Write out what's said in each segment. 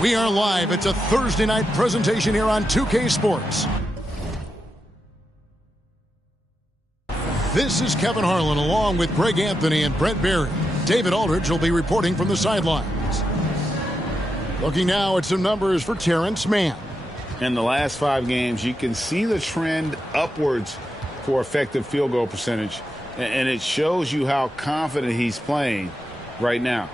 We are live. It's a Thursday night presentation here on 2K Sports. This is Kevin Harlan along with Greg Anthony and Brent Barry. David Aldridge will be reporting from the sidelines. Looking now at some numbers for Terrence Mann. In the last 5 games, you can see the trend upwards for effective field goal percentage. And it shows you how confident he's playing right now.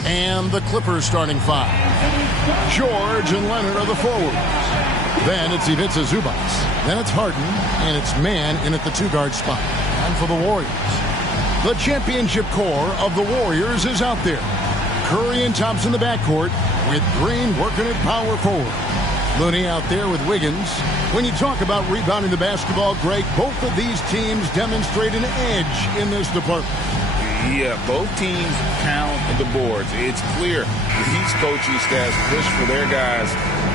And the Clippers starting 5. George and Leonard are the forwards. Then it's Ivica Zubac. Then it's Harden, and it's Mann in at the 2-guard spot. And for the Warriors, the championship core of the Warriors is out there. Curry and Thompson in the backcourt, with Green working at power forward. Looney out there with Wiggins. When you talk about rebounding the basketball, Greg, both of these teams demonstrate an edge in this department. Yeah, both teams pound the boards. It's clear these coaching staffs push for their guys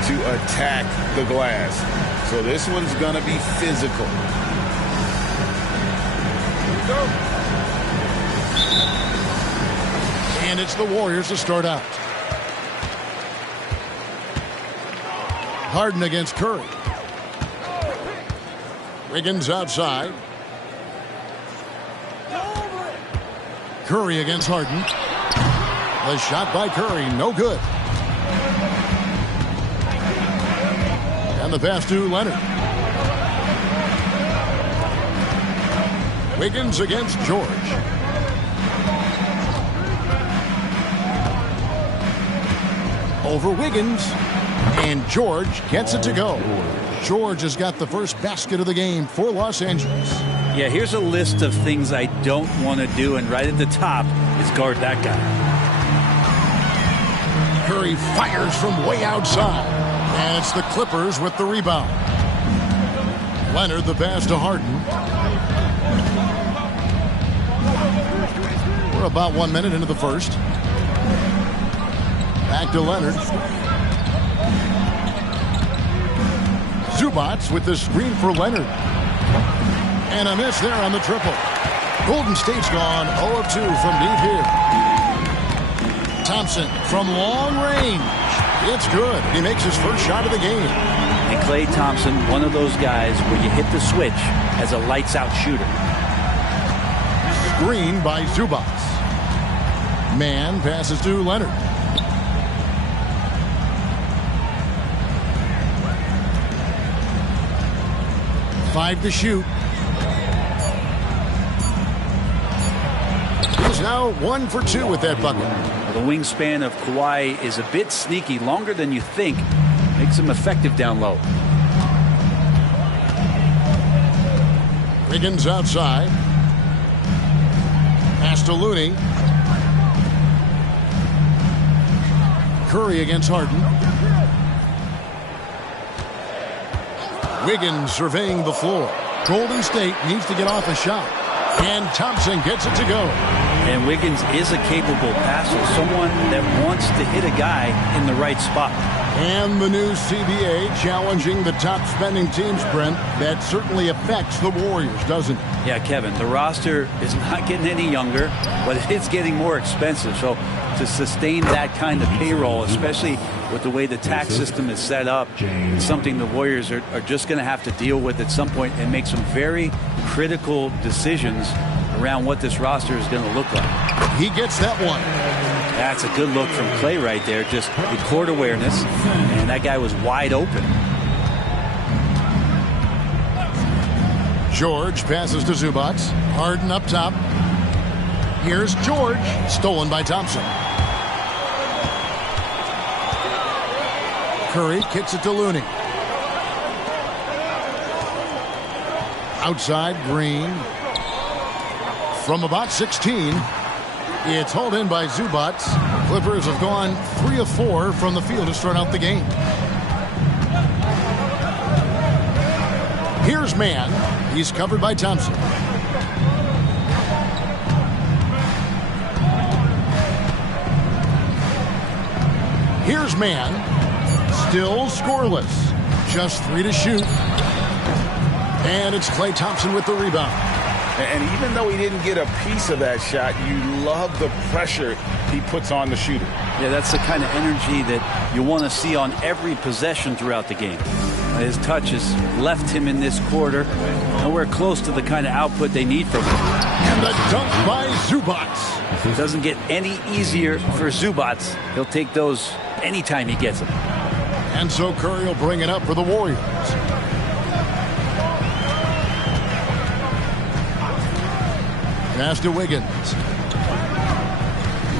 to attack the glass. So this one's going to be physical. Go. And it's the Warriors to start out. Harden against Curry. Wiggins outside. Curry against Harden. The shot by Curry, no good. And the pass to Leonard. Wiggins against George. Over Wiggins. And George gets it to go. George has got the first basket of the game for Los Angeles. Yeah, here's a list of things I don't want to do, and right at the top is guard that guy. Curry fires from way outside. And it's the Clippers with the rebound. Leonard the pass to Harden. We're about 1 minute into the first. Back to Leonard. Zubac with the screen for Leonard. And a miss there on the triple. Golden State's gone 0 of 2 from deep here. Thompson from long range. It's good. He makes his first shot of the game. And Klay Thompson, one of those guys where you hit the switch as a lights-out shooter. Screen by Zubac. Mann passes to Leonard. Five to shoot. He's now 1 for 2 with that bucket. The wingspan of Kawhi is a bit sneaky, longer than you think. Makes him effective down low. Wiggins outside. Pass to Looney. Curry against Harden. Wiggins surveying the floor. Golden State needs to get off a shot. And Thompson gets it to go. And Wiggins is a capable passer, someone that wants to hit a guy in the right spot. And the new CBA challenging the top spending teams, Brent. That certainly affects the Warriors, doesn't it? Yeah, Kevin, the roster is not getting any younger, but it's getting more expensive. So to sustain that kind of payroll, especially with the way the tax system is set up, it's something the Warriors are just going to have to deal with at some point and make some very critical decisions around what this roster is going to look like. He gets that one. That's a good look from Klay right there. Just the court awareness, and that guy was wide open. George passes to Zubac. Harden up top. Here's George. Stolen by Thompson. Curry kicks it to Looney. Outside, Green. From about 16. It's hauled in by Zubac. Clippers have gone 3 of 4 from the field to start out the game. Here's Mann. He's covered by Thompson. Here's Mann. Still scoreless. Just 3 to shoot. And it's Klay Thompson with the rebound. And even though he didn't get a piece of that shot, you love the pressure he puts on the shooter. Yeah, that's the kind of energy that you want to see on every possession throughout the game. His touch has left him in this quarter nowhere close to the kind of output they need from him. And the dunk by Zubac. It doesn't get any easier for Zubac. He'll take those anytime he gets them. And so Curry will bring it up for the Warriors. Pass to Wiggins.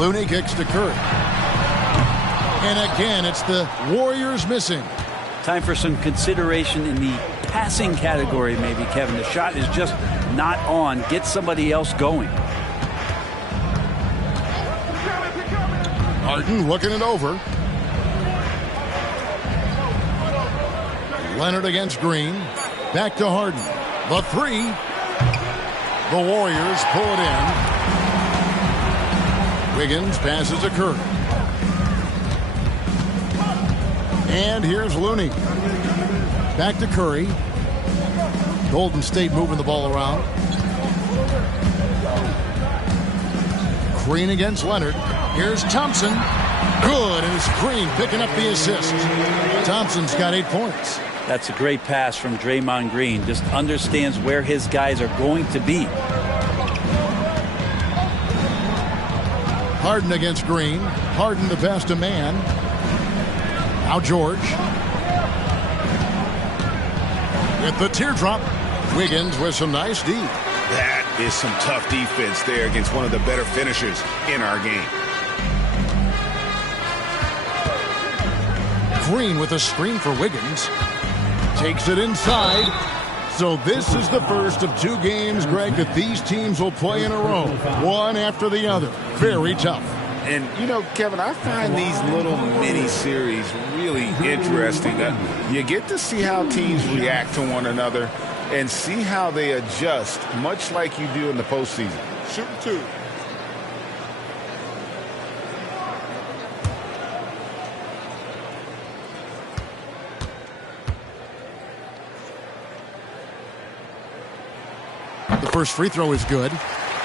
Looney kicks to Curry. And again, it's the Warriors missing. Time for some consideration in the passing category, maybe, Kevin. The shot is just not on. Get somebody else going. Harden looking it over. Leonard against Green. Back to Harden. The three. The Warriors pull it in. Wiggins passes to Curry. And here's Looney. Back to Curry. Golden State moving the ball around. Green against Leonard. Here's Thompson. Good, and it's Green picking up the assist. Thompson's got 8 points. That's a great pass from Draymond Green. Just understands where his guys are going to be. Harden against Green. Harden the pass to Mann. Now George. With the teardrop. Wiggins with some nice D. That is some tough defense there against one of the better finishers in our game. Green with a screen for Wiggins. Takes it inside. So this is the first of 2 games, Greg, that these teams will play in a row. One after the other. Very tough. And, you know, Kevin, I find these little mini-series really interesting. You get to see how teams react to one another and see how they adjust, much like you do in the postseason. Shooting 2. The first free throw is good.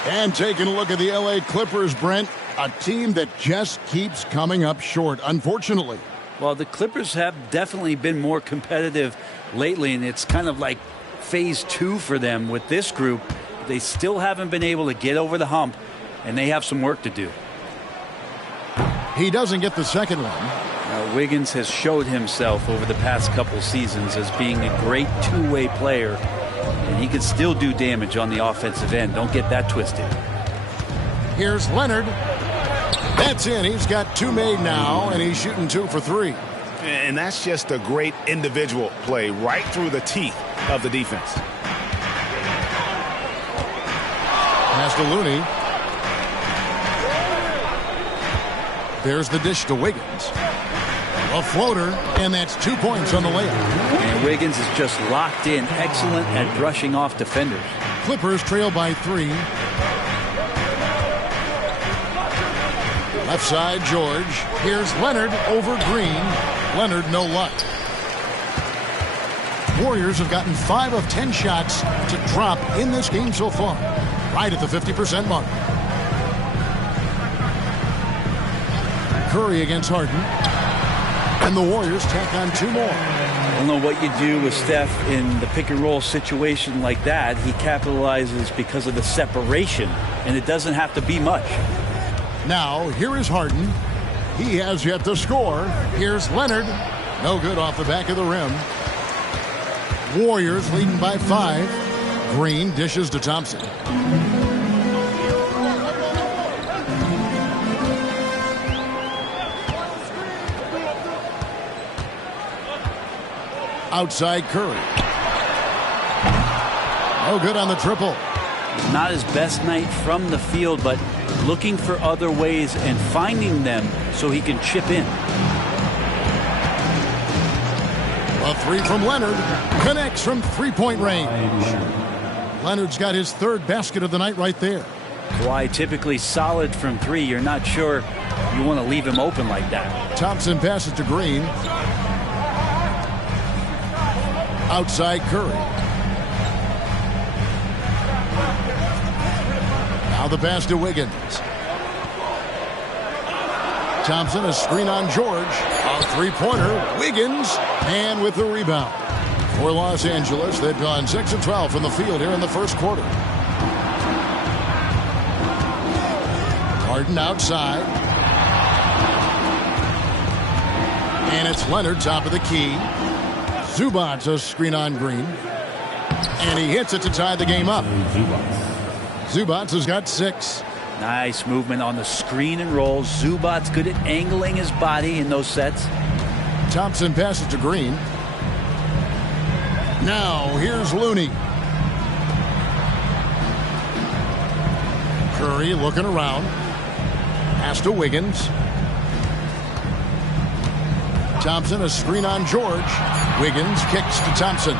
And taking a look at the LA Clippers, Brent, a team that just keeps coming up short, unfortunately. Well, the Clippers have definitely been more competitive lately, and it's kind of like phase 2 for them with this group. They still haven't been able to get over the hump, and they have some work to do. He doesn't get the second one. Now, Wiggins has showed himself over the past couple seasons as being a great two-way player, and he can still do damage on the offensive end. Don't get that twisted. Here's Leonard. That's in. He's got 2 made now, and he's shooting 2 for 3. And that's just a great individual play right through the teeth of the defense. Pass to Looney. There's the dish to Wiggins. A floater, and that's 2 points on the layup. And Wiggins is just locked in. Excellent at brushing off defenders. Clippers trail by 3. Left side, George. Here's Leonard over Green. Leonard, no luck. Warriors have gotten 5 of 10 shots to drop in this game so far. Right at the 50% mark. Curry against Harden. And the Warriors tack on 2 more. I don't know what you do with Steph in the pick-and-roll situation like that. He capitalizes because of the separation, and it doesn't have to be much. Now, here is Harden. He has yet to score. Here's Leonard. No good off the back of the rim. Warriors leading by 5. Green dishes to Thompson. Outside Curry. No good on the triple. Not his best night from the field, but looking for other ways and finding them so he can chip in. A 3 from Leonard. Connects from 3-point range. Leonard's got his 3rd basket of the night right there. Kawhi typically solid from 3. You're not sure you want to leave him open like that. Thompson passes to Green. Outside Curry. Now the pass to Wiggins. Thompson, a screen on George. A three-pointer. Wiggins, and with the rebound. For Los Angeles, they've gone 6 of 12 from the field here in the first quarter. Harden outside. And it's Leonard, top of the key. Zubac, a screen on Green. And he hits it to tie the game up. Zubac has got 6. Nice movement on the screen and roll. Zubac's good at angling his body in those sets. Thompson passes to Green. Now, here's Looney. Curry looking around. Pass to Wiggins. Thompson, a screen on George. Wiggins kicks to Thompson.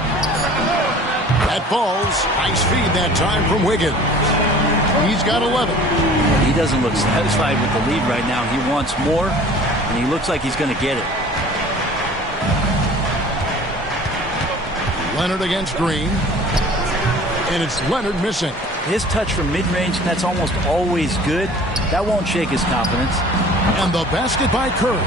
That falls. Nice feed that time from Wiggins. He's got 11. He doesn't look satisfied with the lead right now. He wants more, and he looks like he's going to get it. Leonard against Green. And it's Leonard missing. His touch from mid-range, that's almost always good. That won't shake his confidence. And the basket by Curry.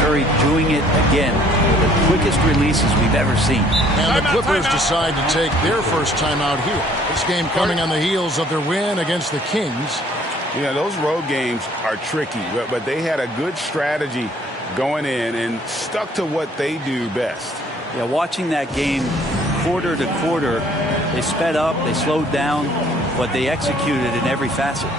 Curry doing it again. The quickest releases we've ever seen. And the Clippers decide to take their first timeout here. This game coming on the heels of their win against the Kings. Yeah, those road games are tricky, but they had a good strategy going in and stuck to what they do best. Yeah, watching that game quarter to quarter, they sped up, they slowed down, but they executed in every facet.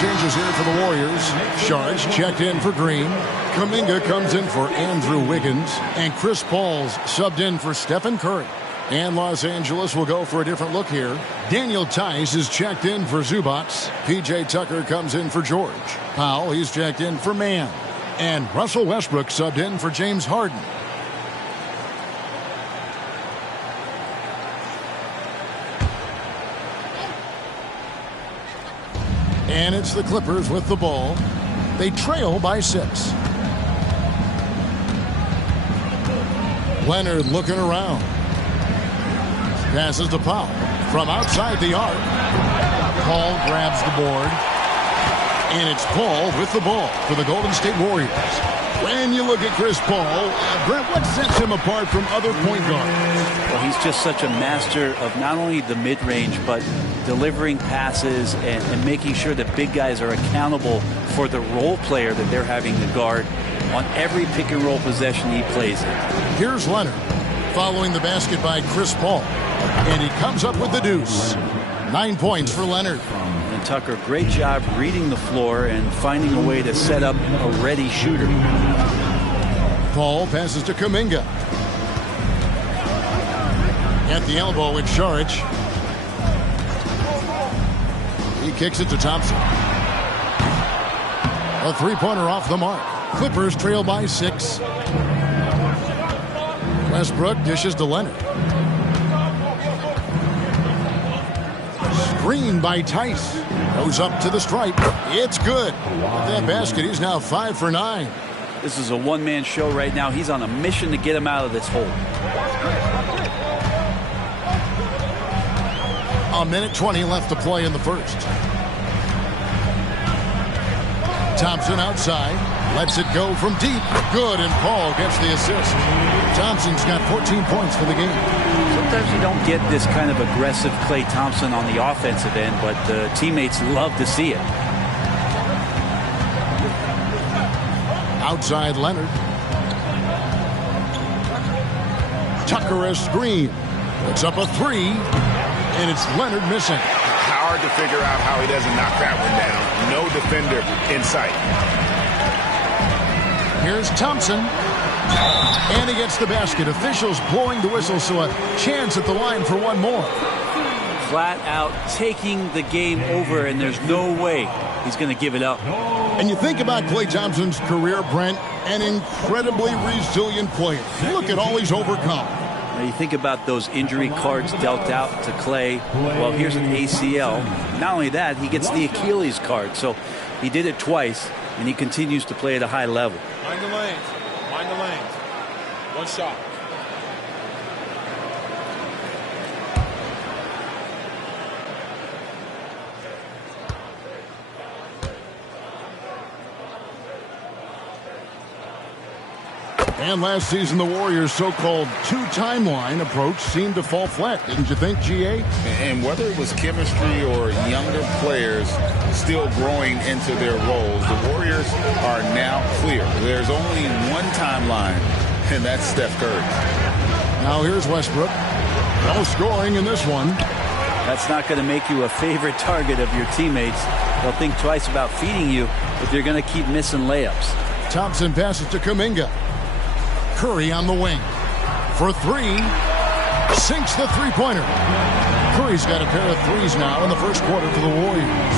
Changes here for the Warriors. Sharge checked in for Green. Kuminga comes in for Andrew Wiggins. And Chris Paul's subbed in for Stephen Curry. And Los Angeles will go for a different look here. Daniel Tice is checked in for Zubac. P.J. Tucker comes in for George. Powell, he's checked in for Mann. And Russell Westbrook subbed in for James Harden. And it's the Clippers with the ball. They trail by 6. Leonard looking around. Passes to Powell. From outside the arc. Paul grabs the board. And it's Paul with the ball for the Golden State Warriors. When you look at Chris Paul, Brent, what sets him apart from other point guards? Well, he's just such a master of not only the mid-range, but delivering passes and making sure that big guys are accountable for the role player that they're having to guard on every pick-and-roll possession he plays in. Here's Leonard following the basket by Chris Paul. And he comes up with the deuce. 9 points for Leonard. And Tucker, great job reading the floor and finding a way to set up a ready shooter. Paul passes to Kuminga. At the elbow with Saric. He kicks it to Thompson. A three-pointer off the mark. Clippers trail by 6. Westbrook dishes to Leonard. Screen by Tice. Goes up to the stripe. It's good. With that basket, he's now 5 for 9. This is a one-man show right now. He's on a mission to get him out of this hole. A minute 20 left to play in the first. Thompson outside. Lets it go from deep. Good, and Paul gets the assist. Thompson's got 14 points for the game. Sometimes you don't get this kind of aggressive Klay Thompson on the offensive end, but the teammates love to see it. Outside Leonard. Tucker a screen. Puts up a three, and it's Leonard missing. Hard to figure out how he doesn't knock that one down. No defender in sight. Here's Thompson. And he gets the basket. Officials blowing the whistle, so a chance at the line for one more. Flat out taking the game over, and there's no way he's going to give it up. And you think about Klay Thompson's career, Brent, an incredibly resilient player. Look at all he's overcome. Now you think about those injury cards dealt out to Klay. Well, here's an ACL. Not only that, he gets the Achilles card. So he did it twice, and he continues to play at a high level. Mind the lanes. Mind the lanes. One shot. And last season, the Warriors' so-called two-timeline approach seemed to fall flat, didn't you think, GA? And whether it was chemistry or younger players still growing into their roles, the Warriors are now clear. There's only one timeline, and that's Steph Curry. Now here's Westbrook. No scoring in this one. That's not going to make you a favorite target of your teammates. They'll think twice about feeding you if they're going to keep missing layups. Thompson passes to Kuminga. Curry on the wing. For three. Sinks the three-pointer. Curry's got a pair of threes now in the first quarter for the Warriors.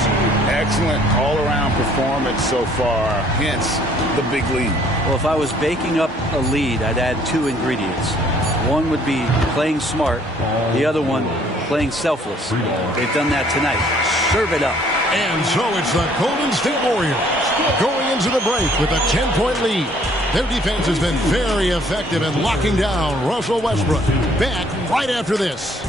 Excellent all-around performance so far, hence the big lead. Well, if I was baking up a lead, I'd add two ingredients. One would be playing smart. The other one, playing selfless. They've done that tonight. Serve it up. And so it's the Golden State Warriors going into the break with a 10-point lead. Their defense has been very effective in locking down Russell Westbrook. Back right after this.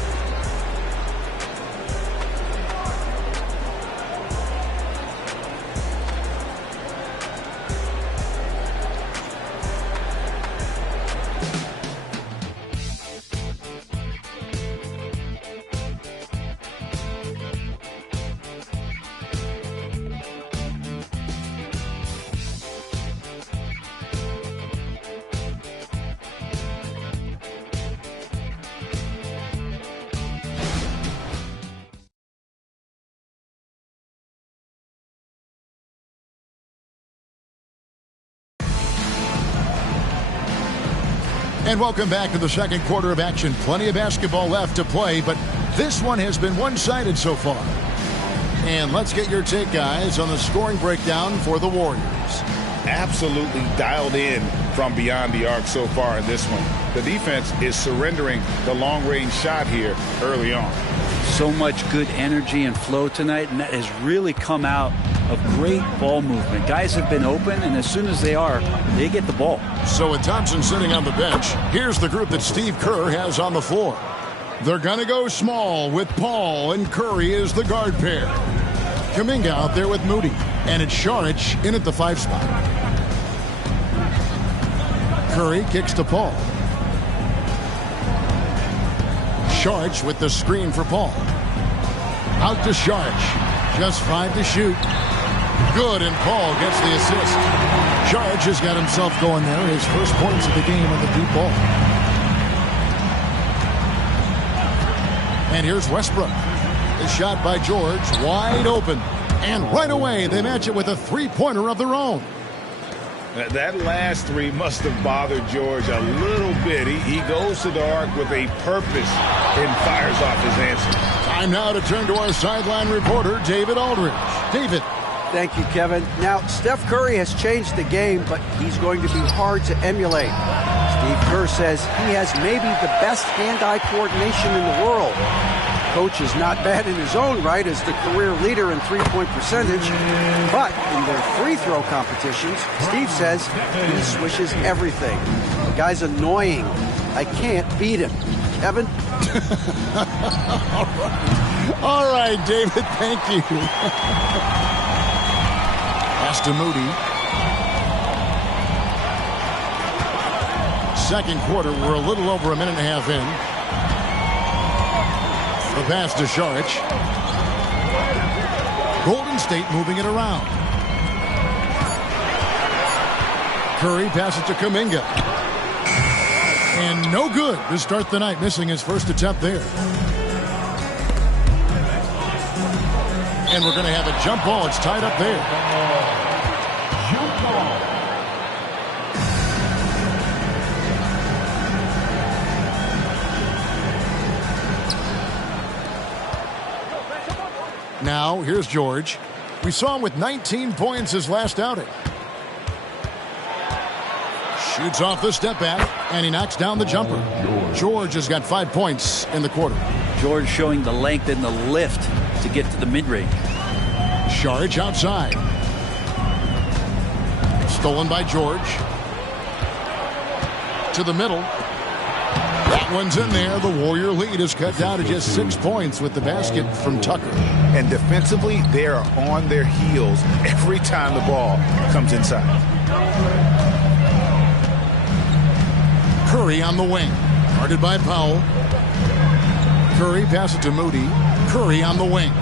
And welcome back to the second quarter of action. Plenty of basketball left to play, but this one has been one-sided so far. And let's get your take, guys, on the scoring breakdown for the Warriors. Absolutely dialed in from beyond the arc so far in this one. The defense is surrendering the long-range shot here early on. So much good energy and flow tonight, and that has really come out of great ball movement. Guys have been open, and as soon as they are, they get the ball. So with Thompson sitting on the bench, here's the group that Steve Kerr has on the floor. They're going to go small with Paul and Curry as the guard pair. Kuminga out there with Moody, and it's Saric in at the 5 spot. Curry kicks to Paul. Saric with the screen for Paul. Out to Saric. Just 5 to shoot. Good, and Paul gets the assist. Saric has got himself going there. His first points of the game on the deep ball. And here's Westbrook. The shot by George, wide open. And right away, they match it with a three-pointer of their own. That last three must have bothered George a little bit. He goes to the arc with a purpose and fires off his answer. Time now to turn to our sideline reporter, David Aldridge. David. Thank you, Kevin. Now, Steph Curry has changed the game, but he's going to be hard to emulate. Steve Kerr says he has maybe the best hand-eye coordination in the world. Coach is not bad in his own right as the career leader in three-point percentage, but in their free throw competitions, Steve says he swishes everything. The guy's annoying. I can't beat him. Evan? All right, David, thank you. Pass to Moody. second quarter. We're a little over a minute and a half in. The pass to Saric. Golden State moving it around. Curry passes to Kuminga. And no good to start the night, missing his first attempt there. And we're going to have a jump ball. It's tied up there. Jump ball. Now, here's George. We saw him with 19 points his last outing. Shoots off the step back, and he knocks down the jumper. George has got 5 points in the quarter. George showing the length and the lift to get to the mid-range. Saric outside. Stolen by George. To the middle. That one's in there. The Warrior lead is cut down to just 6 points with the basket from Tucker. And defensively, they are on their heels every time the ball comes inside. Curry on the wing. Guarded by Powell. Curry passes to Moody. Curry on the wing.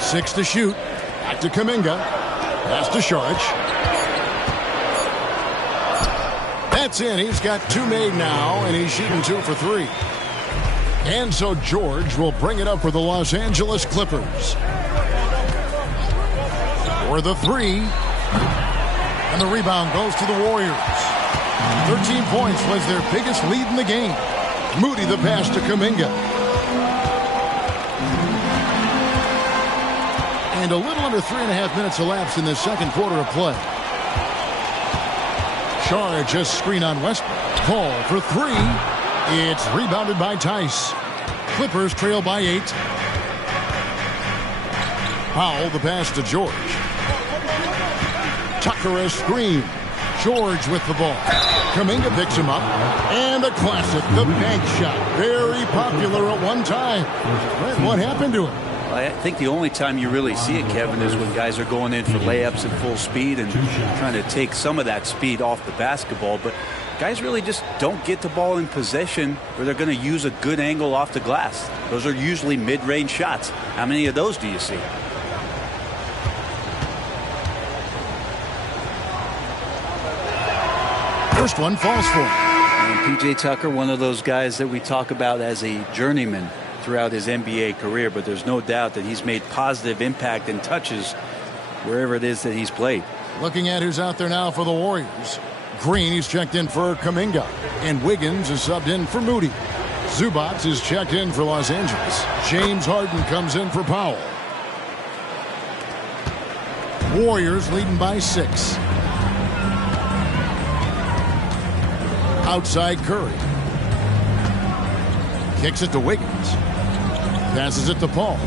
6 to shoot. Back to Kuminga. Pass to Saric. That's in. He's got 2 made now, and he's shooting 2 for 3. And so George will bring it up for the Los Angeles Clippers. For the 3. And the rebound goes to the Warriors. 13 points was their biggest lead in the game. Moody the pass to Kuminga. And a little under 3.5 minutes elapsed in the second quarter of play. Saric just screen on Westbrook. Paul for 3. It's rebounded by Tice. Clippers trail by 8. Powell the pass to George. Tucker a screen. George with the ball. Kuminga picks him up. And the classic, the bank shot. Very popular at one time. What happened to him? I think the only time you really see it, Kevin, is when guys are going in for layups at full speed and trying to take some of that speed off the basketball. But guys really just don't get the ball in possession where they're going to use a good angle off the glass. Those are usually mid-range shots. How many of those do you see? First one falls for him. And P.J. Tucker, one of those guys that we talk about as a journeyman throughout his NBA career, but there's no doubt that he's made positive impact and touches wherever it is that he's played. Looking at who's out there now for the Warriors. Green, he's checked in for Kuminga. And Wiggins is subbed in for Moody. Zubac is checked in for Los Angeles. James Harden comes in for Powell. Warriors leading by 6. Outside Curry. Kicks it to Wiggins. Passes it to Paul.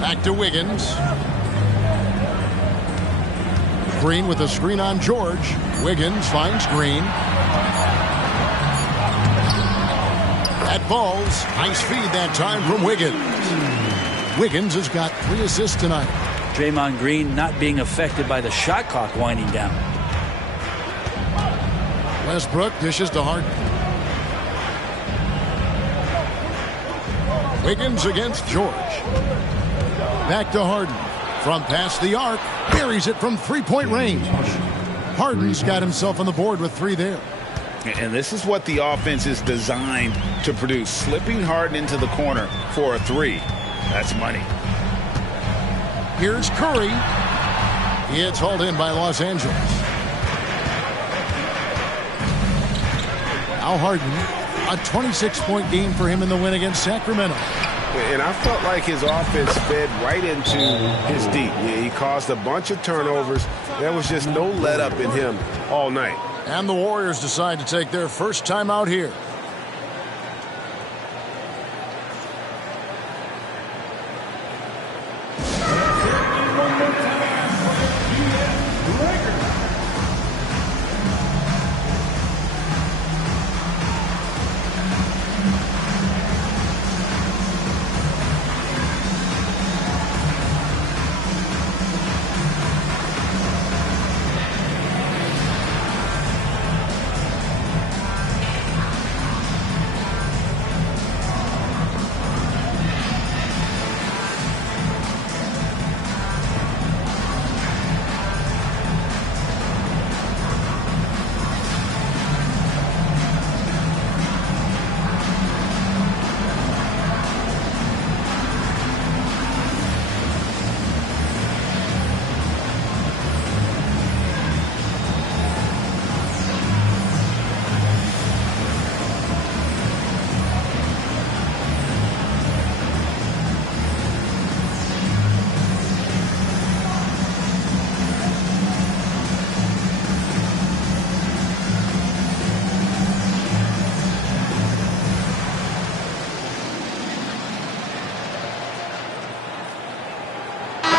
Back to Wiggins. Green with a screen on George. Wiggins finds Green. That falls. Nice feed that time from Wiggins. Wiggins has got 3 assists tonight. Draymond Green not being affected by the shot clock winding down. Westbrook dishes to Harden. Wiggins against George. Back to Harden. From past the arc. Buries it from 3-point range. Harden's got himself on the board with 3 there. And this is what the offense is designed to produce. Slipping Harden into the corner for a 3. That's money. Here's Curry. It's hauled in by Los Angeles. Now Harden, a 26-point game for him in the win against Sacramento. And I felt like his offense fed right into his D. He caused a bunch of turnovers. There was just no let-up in him all night. And the Warriors decide to take their first time out here.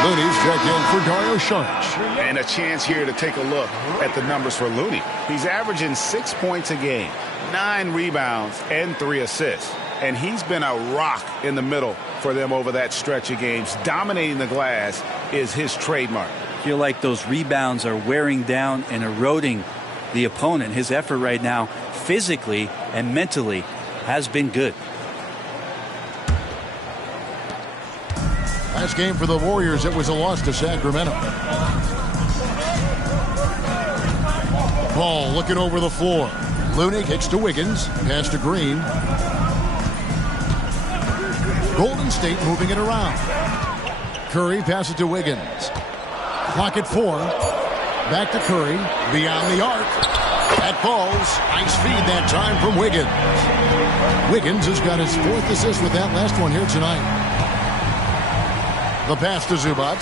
Looney's checked in for Dario Saric. And a chance here to take a look at the numbers for Looney. He's averaging 6 points a game, 9 rebounds, and 3 assists. And he's been a rock in the middle for them over that stretch of games. Dominating the glass is his trademark. I feel like those rebounds are wearing down and eroding the opponent. His effort right now, physically and mentally, has been good. Last game for the Warriors, it was a loss to Sacramento. Ball looking over the floor. Looney kicks to Wiggins. Pass to Green. Golden State moving it around. Curry passes to Wiggins. Clock at 4. Back to Curry. Beyond the arc. That falls. Nice feed that time from Wiggins. Wiggins has got his 4th assist with that last one here tonight. The pass to Zubac.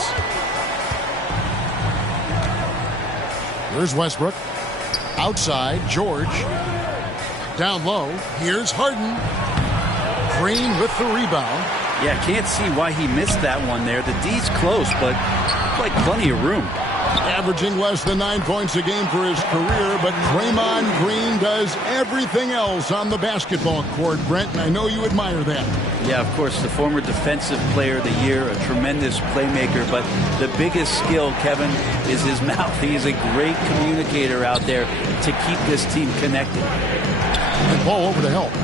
Here's Westbrook. Outside, George. Down low. Here's Harden. Green with the rebound. Yeah, can't see why he missed that one there. The D's close, but like plenty of room. Averaging less than 9 points a game for his career, but Draymond Green does everything else on the basketball court, Brent, and I know you admire that. Yeah, of course, the former Defensive Player of the Year, a tremendous playmaker, but the biggest skill, Kevin, is his mouth. He's a great communicator out there to keep this team connected. And Paul over to help.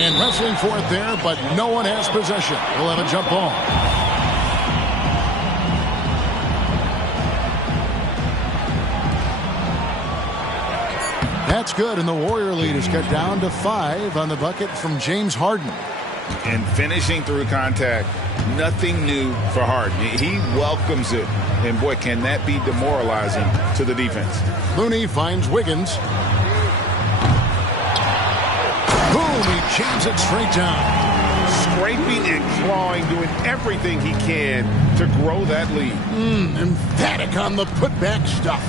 And wrestling for it there, but no one has possession. We'll have a jump ball. That's good, and the Warrior lead is cut down to 5 on the bucket from James Harden. And finishing through contact, nothing new for Harden. He welcomes it, and boy, can that be demoralizing to the defense. Looney finds Wiggins. Boom, he jams it straight down. Scraping and clawing, doing everything he can to grow that lead. Emphatic on the putback stuff.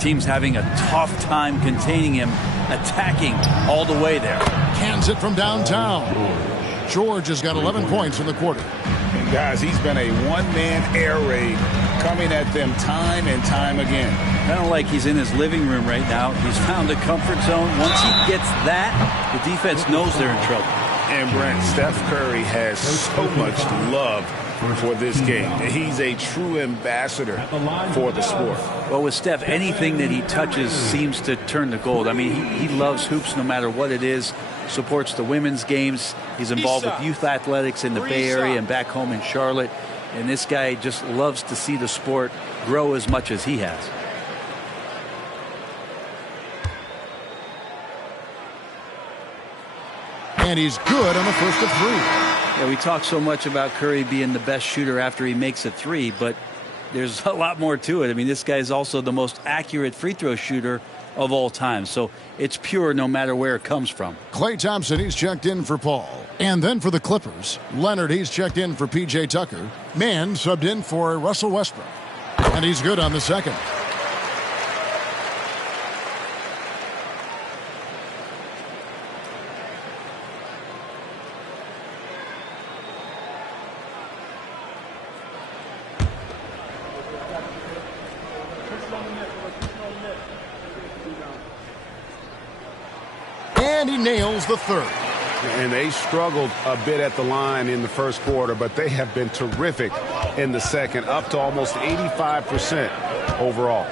Team's having a tough time containing him, attacking all the way there. Cans it from downtown. George has got 11 points in the quarter. And guys, he's been a one-man air raid coming at them time and time again. Kind of like he's in his living room right now. He's found a comfort zone. Once he gets that, the defense knows they're in trouble. And Brent, Steph Curry has so much love for this game. He's a true ambassador for the sport. Well, with Steph, anything that he touches seems to turn to gold. I mean, he loves hoops no matter what it is, supports the women's games. He's involved with youth athletics in the Bay Area and back home in Charlotte. And this guy just loves to see the sport grow as much as he has. And he's good on the first of 3. Yeah, we talk so much about Curry being the best shooter after he makes a 3, but there's a lot more to it. I mean, this guy is also the most accurate free throw shooter of all time. So it's pure no matter where it comes from. Klay Thompson, he's checked in for Paul. And then for the Clippers, Leonard, he's checked in for P.J. Tucker. Mann subbed in for Russell Westbrook. And he's good on the second. And he nails the third. And they struggled a bit at the line in the first quarter, but they have been terrific in the second, up to almost 85% overall.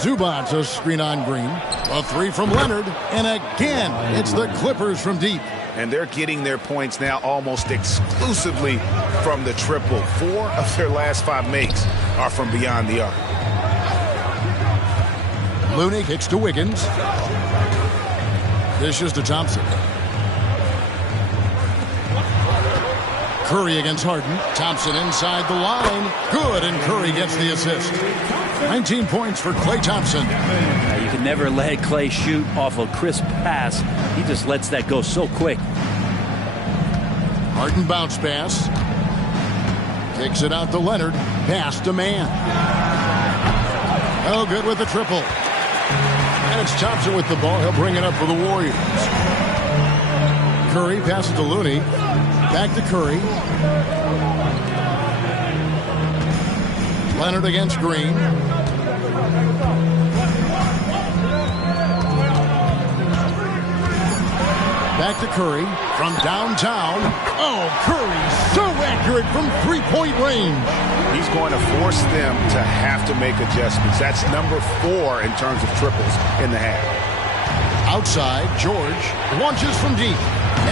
Zubac, a screen on Green. A 3 from Leonard. And again, it's the Clippers from deep. And they're getting their points now almost exclusively from the triple. 4 of their last 5 makes are from beyond the arc. Looney kicks to Wiggins. Dishes to Thompson. Curry against Harden. Thompson inside the line. Good, and Curry gets the assist. 19 points for Klay Thompson. You can never let Klay shoot off a crisp pass. He just lets that go so quick. Harden bounce pass. Kicks it out to Leonard. Pass to Mann. Oh, good with the triple. And it's Thompson with the ball. He'll bring it up for the Warriors. Curry passes to Looney. Back to Curry. Leonard against Green. Back to Curry from downtown. Oh, Curry so accurate from three-point range. He's going to force them to have to make adjustments. That's number 4 in terms of triples in the half. Outside, George launches from deep.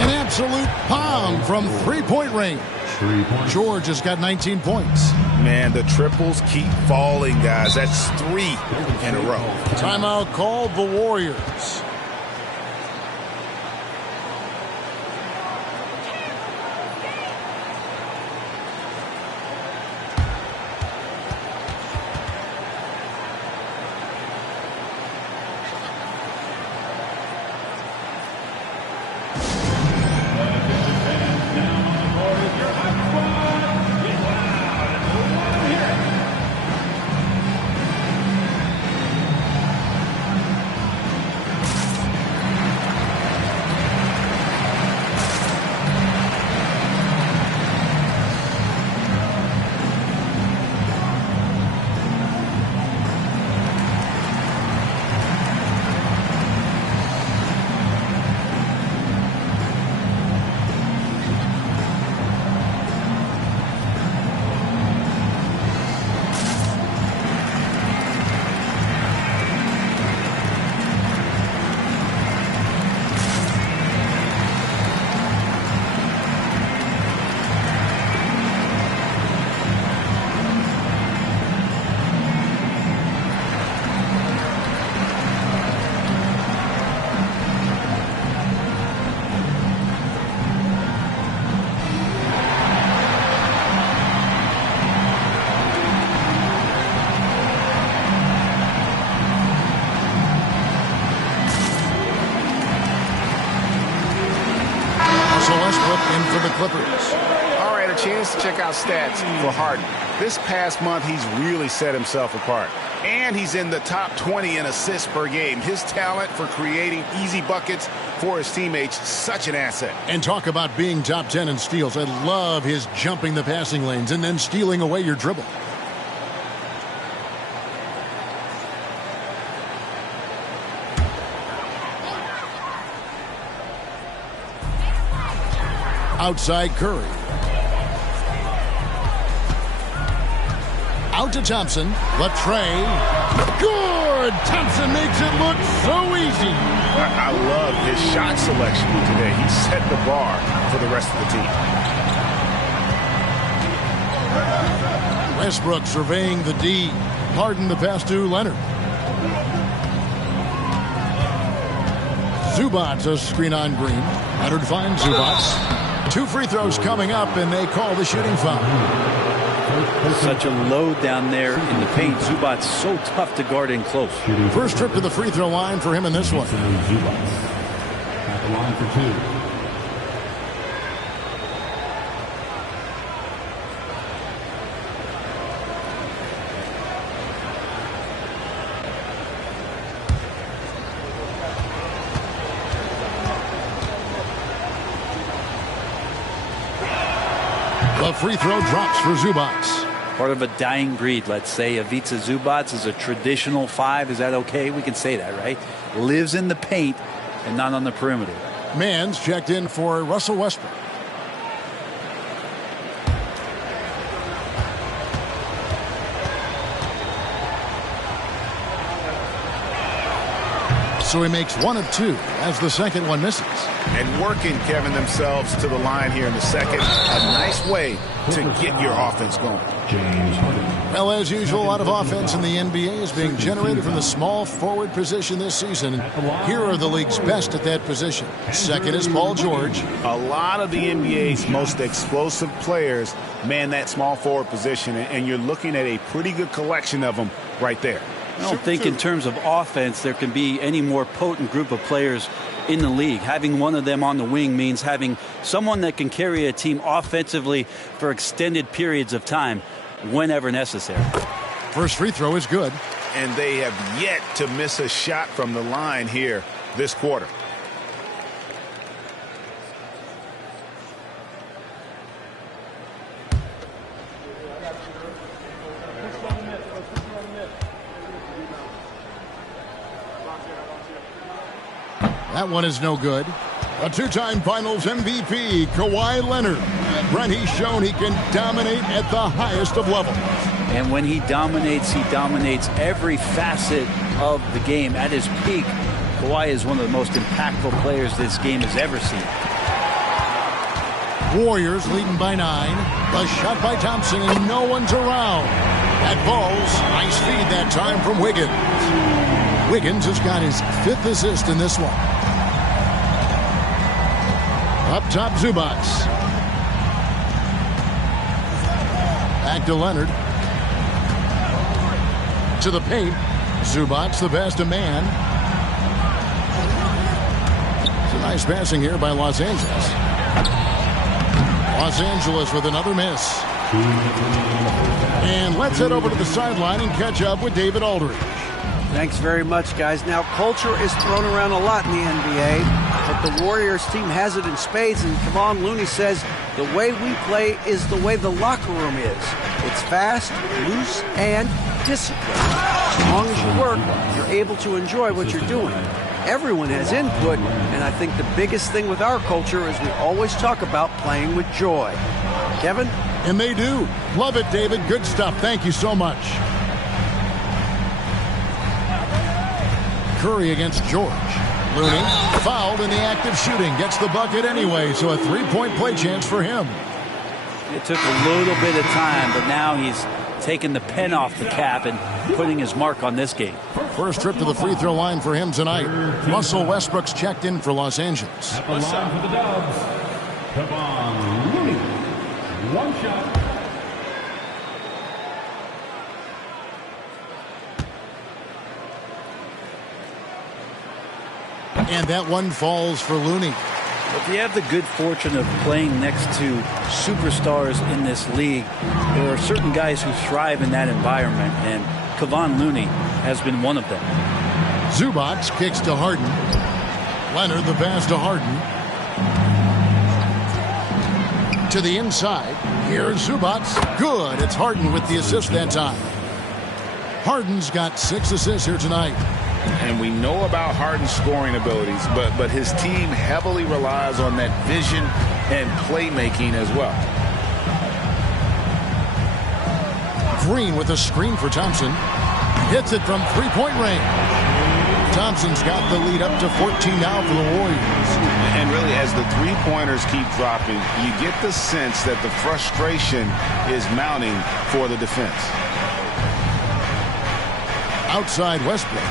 An absolute bomb from three-point range. George has got 19 points. Man, the triples keep falling, guys. That's 3 in a row. Timeout called the Warriors. In for the Clippers. All right, a chance to check out stats for Harden. This past month, he's really set himself apart. And he's in the top 20 in assists per game. His talent for creating easy buckets for his teammates, such an asset. And talk about being top 10 in steals. I love his jumping the passing lanes and then stealing away your dribble. Outside Curry. Out to Thompson. Latrey. Good! Thompson makes it look so easy. I love his shot selection today. He set the bar for the rest of the team. Westbrook surveying the D. Harden the pass to Leonard. Zubac a screen on Green. Leonard finds Zubac. 2 free throws coming up, and they call the shooting foul. Such a load down there in the paint. Zubac's so tough to guard in close. First trip to the free throw line for him in this one. At the line for 2. The free throw drops for Zubac. Part of a dying breed, let's say. Ivica Zubac is a traditional 5. Is that okay? We can say that, right? Lives in the paint and not on the perimeter. Mans checked in for Russell Westbrook. So he makes 1 of 2 as the second one misses. And working, Kevin, themselves to the line here in the second. A nice way to get your offense going. Well, as usual, a lot of offense in the NBA is being generated from the small forward position this season. Here are the league's best at that position. Second is Paul George. A lot of the NBA's most explosive players man that small forward position, and you're looking at a pretty good collection of them right there. I don't think in terms of offense there can be any more potent group of players in the league. Having one of them on the wing means having someone that can carry a team offensively for extended periods of time whenever necessary. First free throw is good. And they have yet to miss a shot from the line here this quarter. That one is no good. A two-time Finals MVP, Kawhi Leonard. Brent, he's shown he can dominate at the highest of levels. And when he dominates every facet of the game. At his peak, Kawhi is one of the most impactful players this game has ever seen. Warriors leading by 9. A shot by Thompson, and no one's around. That ball's nice feed that time from Wiggins. Wiggins has got his 5th assist in this one. Up top, Zubac. Back to Leonard. To the paint. Zubac, the best of man. It's a nice passing here by Los Angeles. Los Angeles with another miss. And let's head over to the sideline and catch up with David Aldridge. Thanks very much, guys. Now, culture is thrown around a lot in the NBA, but the Warriors team has it in spades, and Kevon Looney says the way we play is the way the locker room is. It's fast, loose, and disciplined. As long as you work, you're able to enjoy what you're doing. Everyone has input, and I think the biggest thing with our culture is we always talk about playing with joy. Kevin? And they do. Love it, David. Good stuff. Thank you so much. Curry against George. Looney fouled in the act of shooting. Gets the bucket anyway, so a three-point play chance for him. It took a little bit of time, but now he's taking the pen off the cap and putting his mark on this game. First trip to the free throw line for him tonight. Russell Westbrook's checked in for Los Angeles. At the line for the Dubs, Kevon Looney. One shot. And that one falls for Looney. If you have the good fortune of playing next to superstars in this league, there are certain guys who thrive in that environment, and Kevon Looney has been one of them. Zubac kicks to Harden. Leonard the pass to Harden. To the inside. Here's Zubac. Good. It's Harden with the assist that time. Harden's got 6 assists here tonight. And we know about Harden's scoring abilities, but his team heavily relies on that vision and playmaking as well. Green with a screen for Thompson. Hits it from three-point range. Thompson's got the lead up to 14 now for the Warriors. And really, as the three-pointers keep dropping, you get the sense that the frustration is mounting for the defense. Outside Westbrook.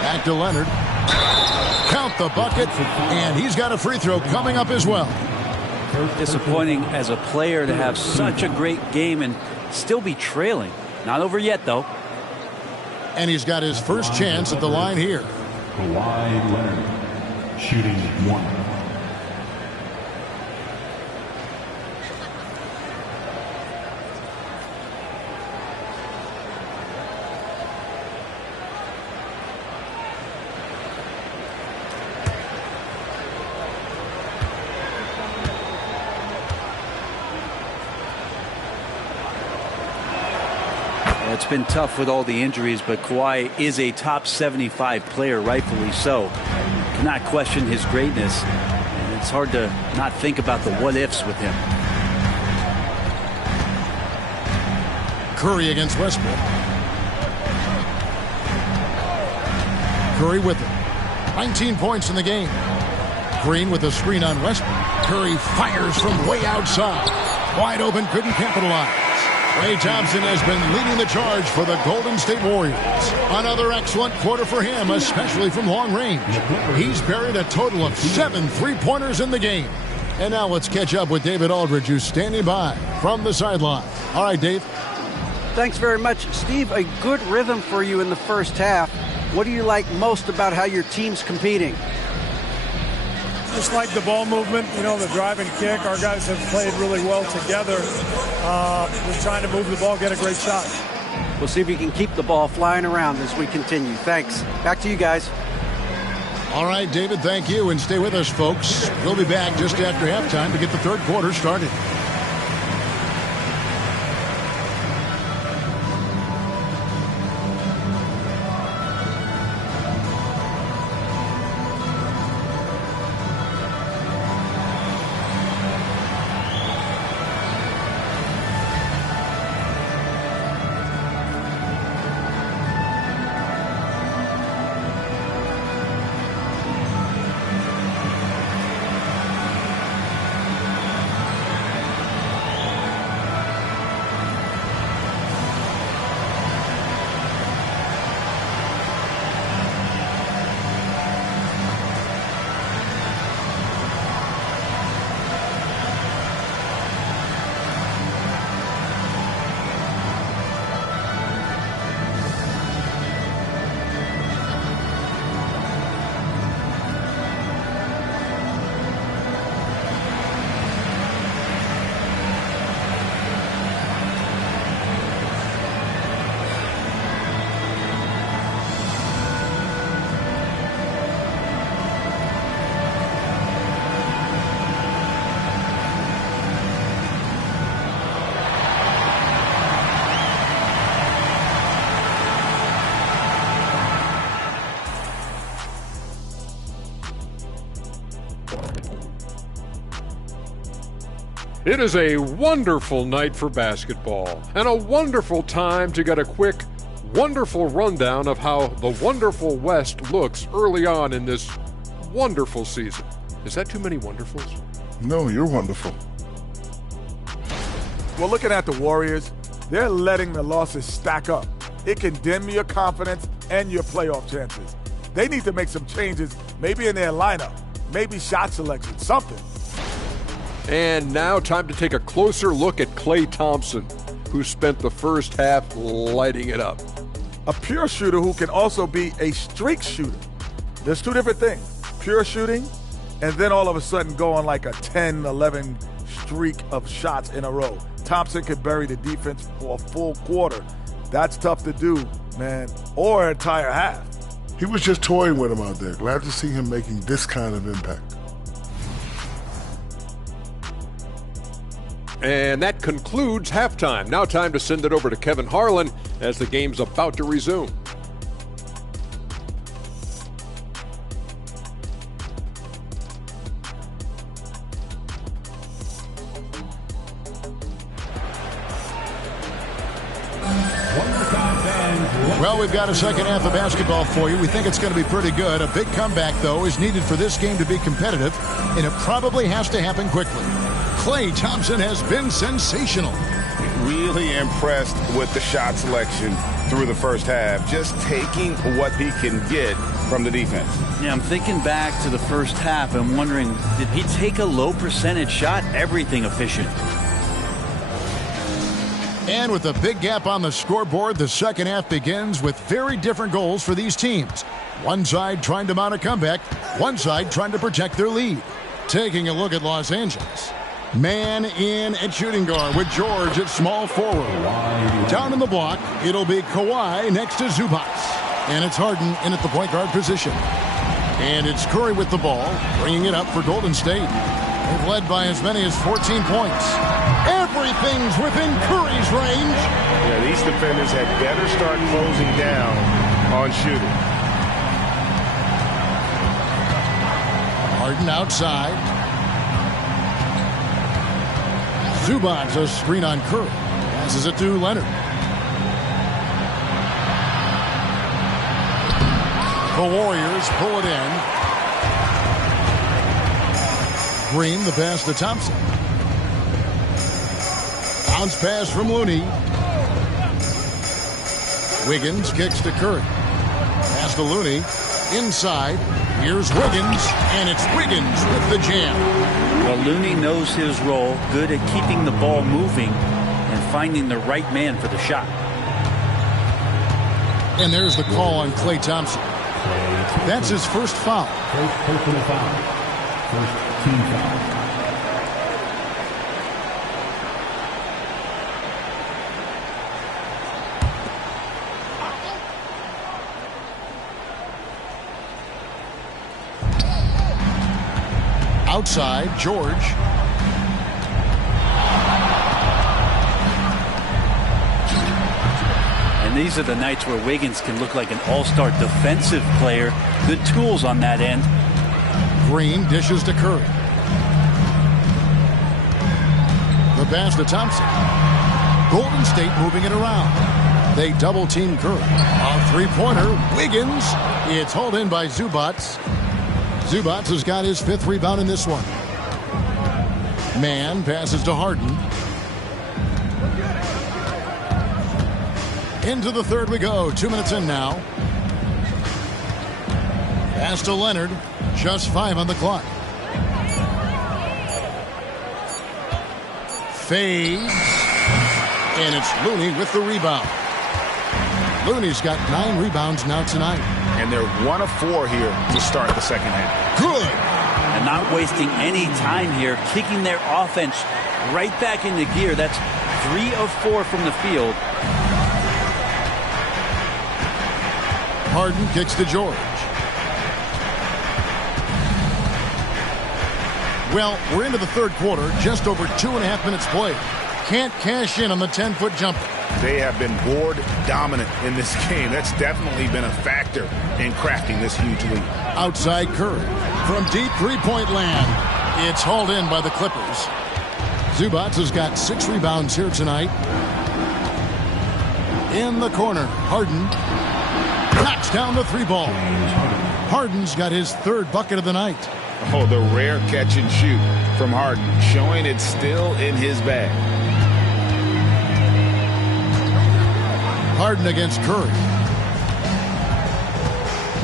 Back to Leonard. Count the bucket, and he's got a free throw coming up as well. Disappointing as a player to have such a great game and still be trailing. Not over yet, though. And he's got his first chance at the line here. Kawhi Leonard, shooting 1. It's been tough with all the injuries, but Kawhi is a top 75 player, rightfully so. Cannot question his greatness, and it's hard to not think about the what-ifs with him. Curry against Westbrook. Curry with it. 19 points in the game. Green with a screen on Westbrook. Curry fires from way outside. Wide open, couldn't capitalize. Klay Thompson has been leading the charge for the Golden State Warriors. Another excellent quarter for him, especially from long range. He's buried a total of 7 three-pointers in the game. And now let's catch up with David Aldridge, who's standing by from the sideline. All right, Dave. Thanks very much. Steve, a good rhythm for you in the first half. What do you like most about how your team's competing? Just like the ball movement, you know, the drive and kick. Our guys have played really well together. We're trying to move the ball, get a great shot. We'll see if you can keep the ball flying around as we continue. Thanks. Back to you guys. All right, David, thank you. And stay with us, folks. We'll be back just after halftime to get the third quarter started. It is a wonderful night for basketball and a wonderful time to get a quick, wonderful rundown of how the wonderful West looks early on in this wonderful season. Is that too many wonderfuls? No, you're wonderful. Well, looking at the Warriors, they're letting the losses stack up. It can dim your confidence and your playoff chances. They need to make some changes, maybe in their lineup, maybe shot selection, something. And now time to take a closer look at Klay Thompson, who spent the first half lighting it up. A pure shooter who can also be a streak shooter. There's two different things, pure shooting and then all of a sudden go on like a 10, 11 streak of shots in a row. Thompson could bury the defense for a full quarter. That's tough to do, man, or an entire half. He was just toying with him out there. Glad to see him making this kind of impact. And that concludes halftime. Now time to send it over to Kevin Harlan as the game's about to resume. Well, we've got a second half of basketball for you. We think it's going to be pretty good. A big comeback, though, is needed for this game to be competitive, and it probably has to happen quickly. Klay Thompson has been sensational. Really impressed with the shot selection through the first half, just taking what he can get from the defense. Yeah, I'm thinking back to the first half and wondering, did he take a low percentage shot? Everything efficient. And with a big gap on the scoreboard, the second half begins with very different goals for these teams. One side trying to mount a comeback, one side trying to protect their lead. Taking a look at Los Angeles. Man in at shooting guard with George at small forward. Down in the block, it'll be Kawhi next to Zubac. And it's Harden in at the point guard position. And it's Curry with the ball, bringing it up for Golden State. They've led by as many as 14 points. Everything's within Curry's range. Yeah, these defenders had better start closing down on shooting. Harden outside. Zubac, a screen on Curry. Passes it to Leonard. The Warriors pull it in. Green, the pass to Thompson. Bounce pass from Looney. Wiggins kicks to Curry. Pass to Looney. Inside. Here's Wiggins, and it's Wiggins with the jam. Well, Looney knows his role, good at keeping the ball moving and finding the right man for the shot. And there's the call on Klay Thompson. That's his first foul. First personal foul. First team foul. Outside, George. And these are the nights where Wiggins can look like an all-star defensive player. Good tools on that end. Green dishes to Curry. The pass to Thompson. Golden State moving it around. They double-team Curry. A three-pointer. Wiggins. It's hauled in by Zubac. Zubac has got his fifth rebound in this one. Man passes to Harden. Into the third we go. 2 minutes in now. Pass to Leonard. Just 5 on the clock. Fades. And it's Looney with the rebound. Looney's got 9 rebounds now tonight. And they're 1 of 4 here to start the second half. Good. And not wasting any time here, kicking their offense right back into gear. That's 3 of 4 from the field. Harden kicks to George. Well, we're into the third quarter, just over 2.5 minutes played. Can't cash in on the 10-foot jumper. They have been board dominant in this game. That's definitely been a factor in crafting this huge lead. Outside Curry. From deep three-point land. It's hauled in by the Clippers. Zubats has got 6 rebounds here tonight. In the corner, Harden knocks down the 3 ball. Harden's got his 3rd bucket of the night. Oh, the rare catch and shoot from Harden, showing it's still in his bag. Harden against Curry.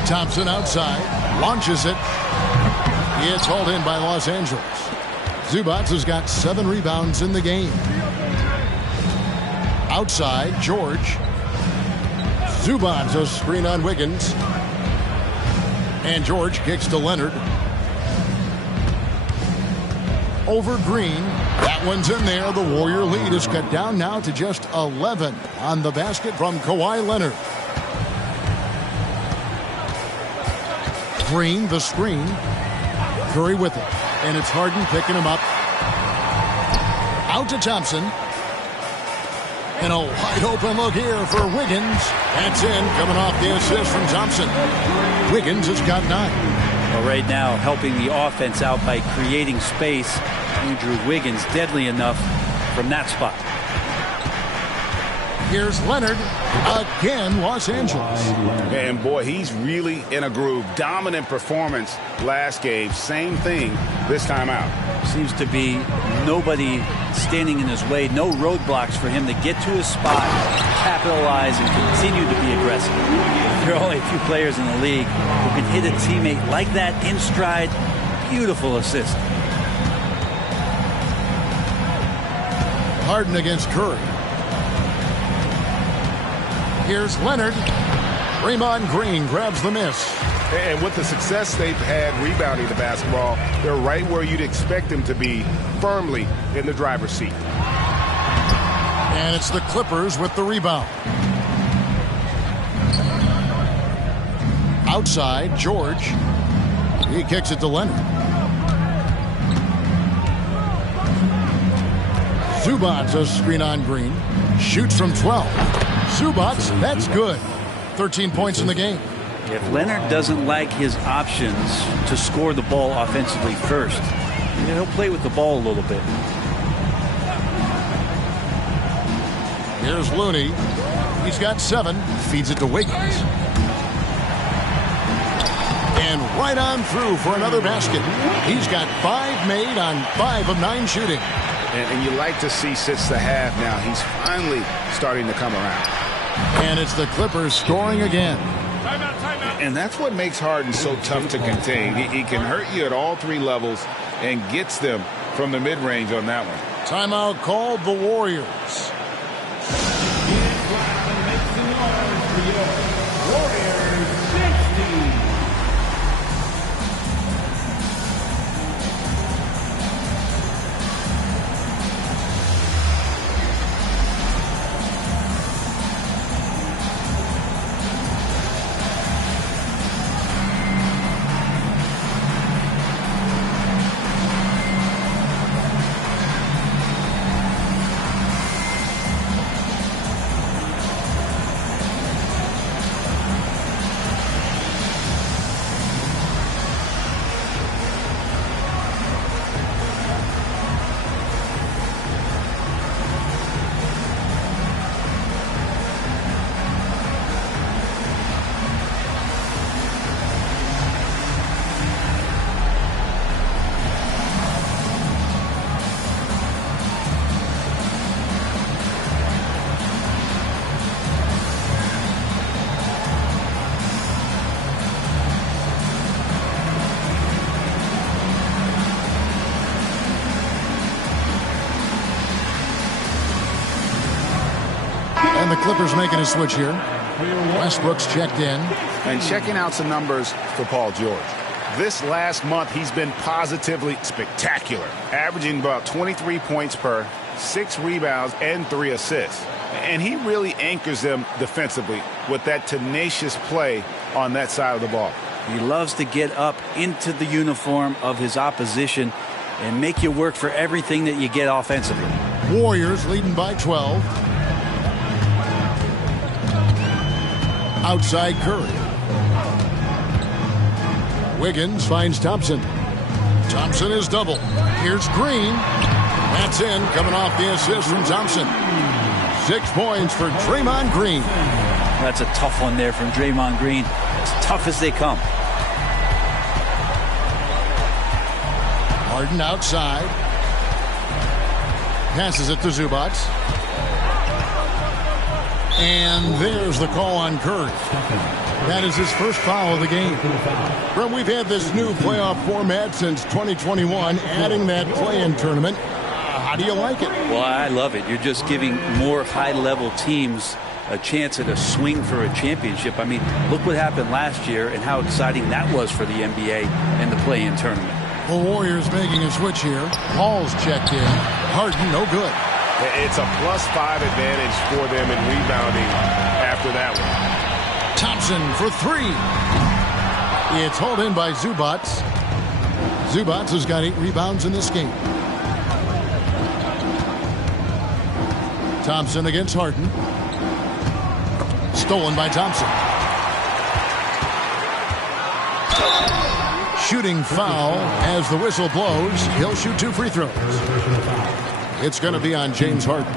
Thompson outside, launches it. It's hauled in by Los Angeles. Zubats has got 7 rebounds in the game. Outside, George. Zubats a screen on Wiggins. And George kicks to Leonard. Over Green. That one's in there. The Warrior lead is cut down now to just 11 on the basket from Kawhi Leonard. Green, the screen. Curry with it. And it's Harden picking him up. Out to Thompson. And a wide open look here for Wiggins. That's in, coming off the assist from Thompson. Wiggins has got 9. Well, right now, helping the offense out by creating space. Andrew Wiggins deadly enough from that spot. Here's Leonard. Again, Los Angeles. And boy, he's really in a groove. Dominant performance last game. Same thing this time out. Seems to be nobody standing in his way. No roadblocks for him to get to his spot, capitalize, and continue to be aggressive. There are only a few players in the league who can hit a teammate like that in stride. Beautiful assist. Harden against Curry. Here's Leonard. Draymond Green grabs the miss. And with the success they've had rebounding the basketball, they're right where you'd expect them to be, firmly in the driver's seat. And it's the Clippers with the rebound. Outside, George. He kicks it to Leonard. Zubats a screen on Green. Shoots from 12. Zubats, that's good. 13 points in the game. If Leonard doesn't like his options to score the ball offensively first, he'll play with the ball a little bit. Here's Looney. He's got 7. Feeds it to Wiggins. And right on through for another basket. He's got 5 made on 5 of 9 shooting. And you like to see since the half now, he's finally starting to come around. And it's the Clippers scoring again. And that's what makes Harden so tough to contain. He can hurt you at all 3 levels and gets them from the mid-range on that one. Timeout called the Warriors. And the Clippers making a switch here. Westbrook's checked in. And checking out some numbers for Paul George. This last month, he's been positively spectacular, averaging about 23 points per, 6 rebounds, and 3 assists. And he really anchors them defensively with that tenacious play on that side of the ball. He loves to get up into the uniform of his opposition and make you work for everything that you get offensively. Warriors leading by 12. Outside Curry. Wiggins finds Thompson. Thompson is double. Here's Green. That's in, coming off the assist from Thompson. 6 points for Draymond Green. That's a tough one there from Draymond Green. As tough as they come. Harden outside. Passes it to Zubac. And there's the call on Curry. That is his first foul of the game. Well, we've had this new playoff format since 2021, adding that play-in tournament. How do you like it? Well, I love it. You're just giving more high-level teams a chance at a swing for a championship. I mean, look what happened last year and how exciting that was for the NBA and the play-in tournament. The Warriors making a switch here. Hall's checked in. Harden, no good. It's a +5 advantage for them in rebounding after that one. Thompson for 3. It's hauled in by Zubac. Zubac has got 8 rebounds in this game. Thompson against Harden. Stolen by Thompson. Shooting foul as the whistle blows. He'll shoot 2 free throws. It's going to be on James Harden.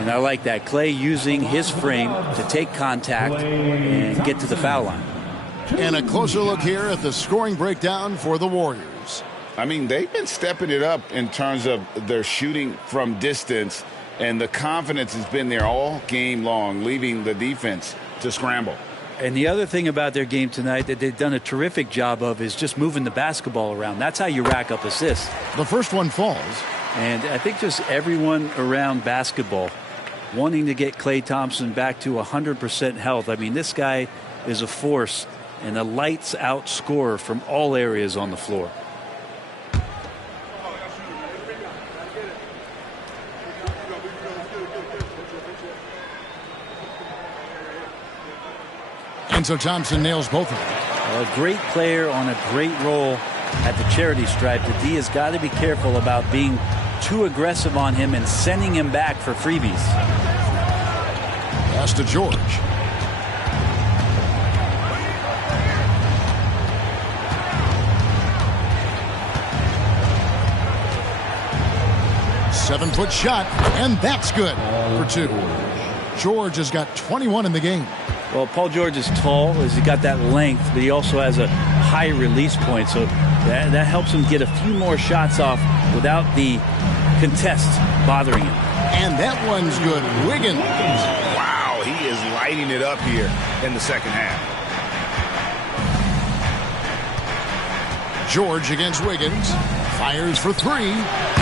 And I like that. Clay using his frame to take contact and get to the foul line. And a closer look here at the scoring breakdown for the Warriors. I mean, they've been stepping it up in terms of their shooting from distance, and the confidence has been there all game long, leaving the defense to scramble. And the other thing about their game tonight that they've done a terrific job of is just moving the basketball around. That's how you rack up assists. The first one falls. And I think just everyone around basketball wanting to get Klay Thompson back to 100% health. I mean, this guy is a force and a lights-out scorer from all areas on the floor. And so Thompson nails both of them. A great player on a great role at the charity stripe. The D has got to be careful about being too aggressive on him and sending him back for freebies. Pass to George. Seven-foot shot, and that's good for 2. George has got 21 in the game. Well, Paul George is tall, as he got that length, but he also has a high release point, so that helps him get a few more shots off without the contest bothering him. And that one's good. Wiggins. Wow, he is lighting it up here in the second half. George against Wiggins. Fires for 3.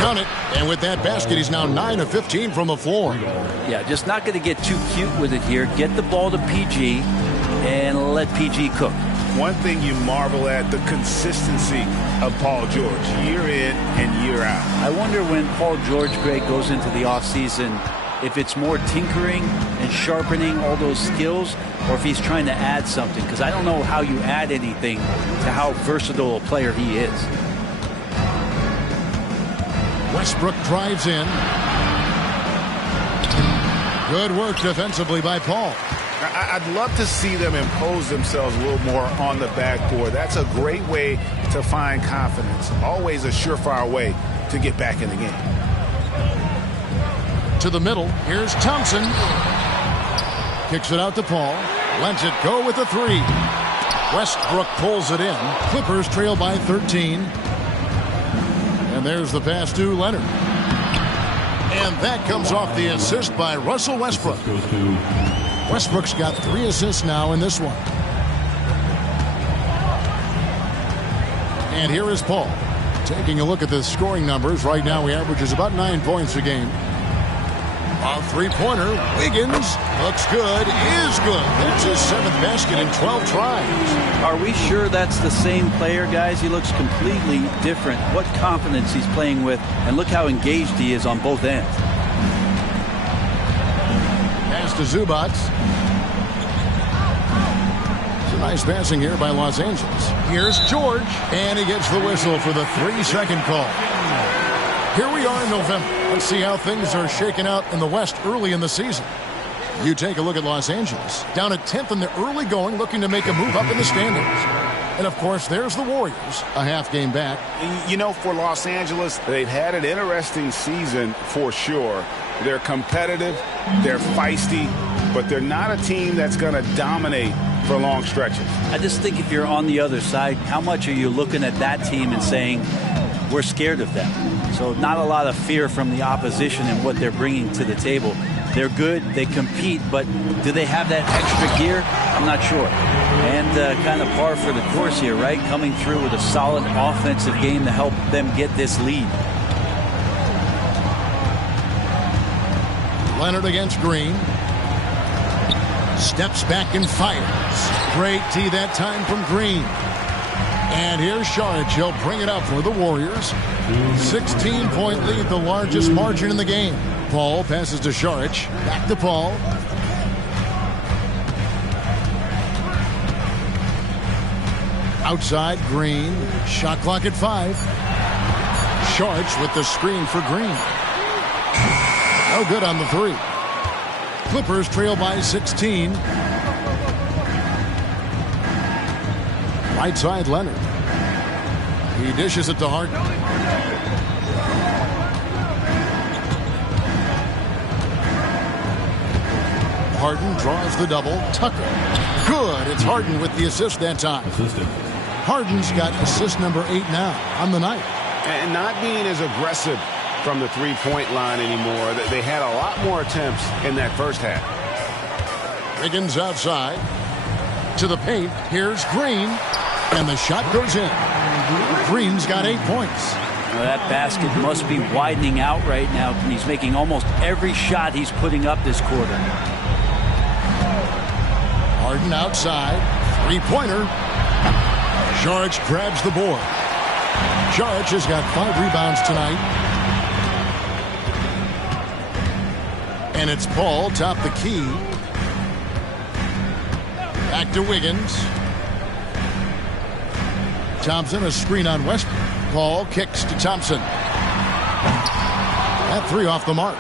Count it. And with that basket, he's now 9 of 15 from the floor. Yeah, just not going to get too cute with it here. Get the ball to PG and let PG cook. One thing you marvel at, the consistency of Paul George, year in and year out. I wonder when Paul George, Greg, goes into the offseason, if it's more tinkering and sharpening all those skills, or if he's trying to add something, because I don't know how you add anything to how versatile a player he is. Westbrook drives in. Good work defensively by Paul. I'd love to see them impose themselves a little more on the backboard. That's a great way to find confidence. Always a surefire way to get back in the game. To the middle. Here's Thompson. Kicks it out to Paul. Lets it go with the 3. Westbrook pulls it in. Clippers trail by 13. And there's the pass to Leonard. And that comes off the assist by Russell Westbrook. Westbrook's got 3 assists now in this one. And here is Paul. Taking a look at the scoring numbers. Right now he averages about 9 points a game. A three-pointer. Wiggins looks good. Is good. It's his 7th basket in 12 tries. Are we sure that's the same player, guys? He looks completely different. What confidence he's playing with, and look how engaged he is on both ends. Pass to Zubac. Some nice passing here by Los Angeles. Here's George, and he gets the whistle for the 3-second call. Here we are in November. Let's see how things are shaking out in the West early in the season. You take a look at Los Angeles. Down at 10th in the early going, looking to make a move up in the standings. And, of course, there's the Warriors, a half game back. You know, for Los Angeles, they've had an interesting season for sure. They're competitive, they're feisty, but they're not a team that's going to dominate for long stretches. I just think if you're on the other side, how much are you looking at that team and saying, we're scared of them? So not a lot of fear from the opposition and what they're bringing to the table. They're good, they compete, but do they have that extra gear? I'm not sure. And kind of par for the course here, right? Coming through with a solid offensive game to help them get this lead. Leonard against Green. Steps back and fires. Great tee that time from Green. And here's Saric. He'll bring it up for the Warriors. 16-point lead, the largest margin in the game. Paul passes to Saric. Back to Paul. Outside, Green. Shot clock at 5. Saric with the screen for Green. No good on the 3. Clippers trail by 16. Right side, Leonard. He dishes it to Harden. Harden draws the double. Tucker. Good. It's Harden with the assist that time. Harden's got assist number 8 now on the night. And not being as aggressive from the three-point line anymore. They had a lot more attempts in that first half. Wiggins outside to the paint. Here's Green, and the shot goes in. Green's got 8 points. Now that basket must be widening out right now. He's making almost every shot he's putting up this quarter. Harden outside, three-pointer. Saric grabs the board. Saric has got 5 rebounds tonight. And it's Paul, top the key. Back to Wiggins. Thompson, a screen on Westbrook. Paul kicks to Thompson. That 3 off the mark.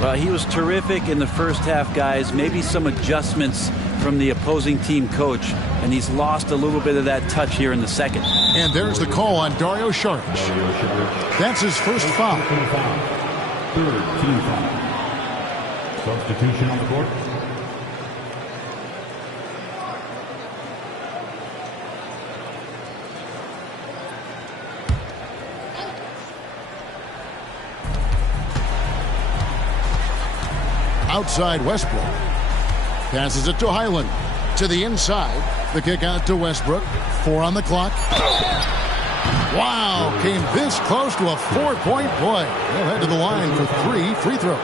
Well, he was terrific in the first half, guys. Maybe some adjustments from the opposing team coach, and he's lost a little bit of that touch here in the second. And there's the call on Dario Saric. That's his first foul. Third team foul. Substitution on the court. Outside Westbrook. Passes it to Highland. To the inside. The kick out to Westbrook. 4 on the clock. Wow, came this close to a 4-point play. They'll head to the line for 3 free throws.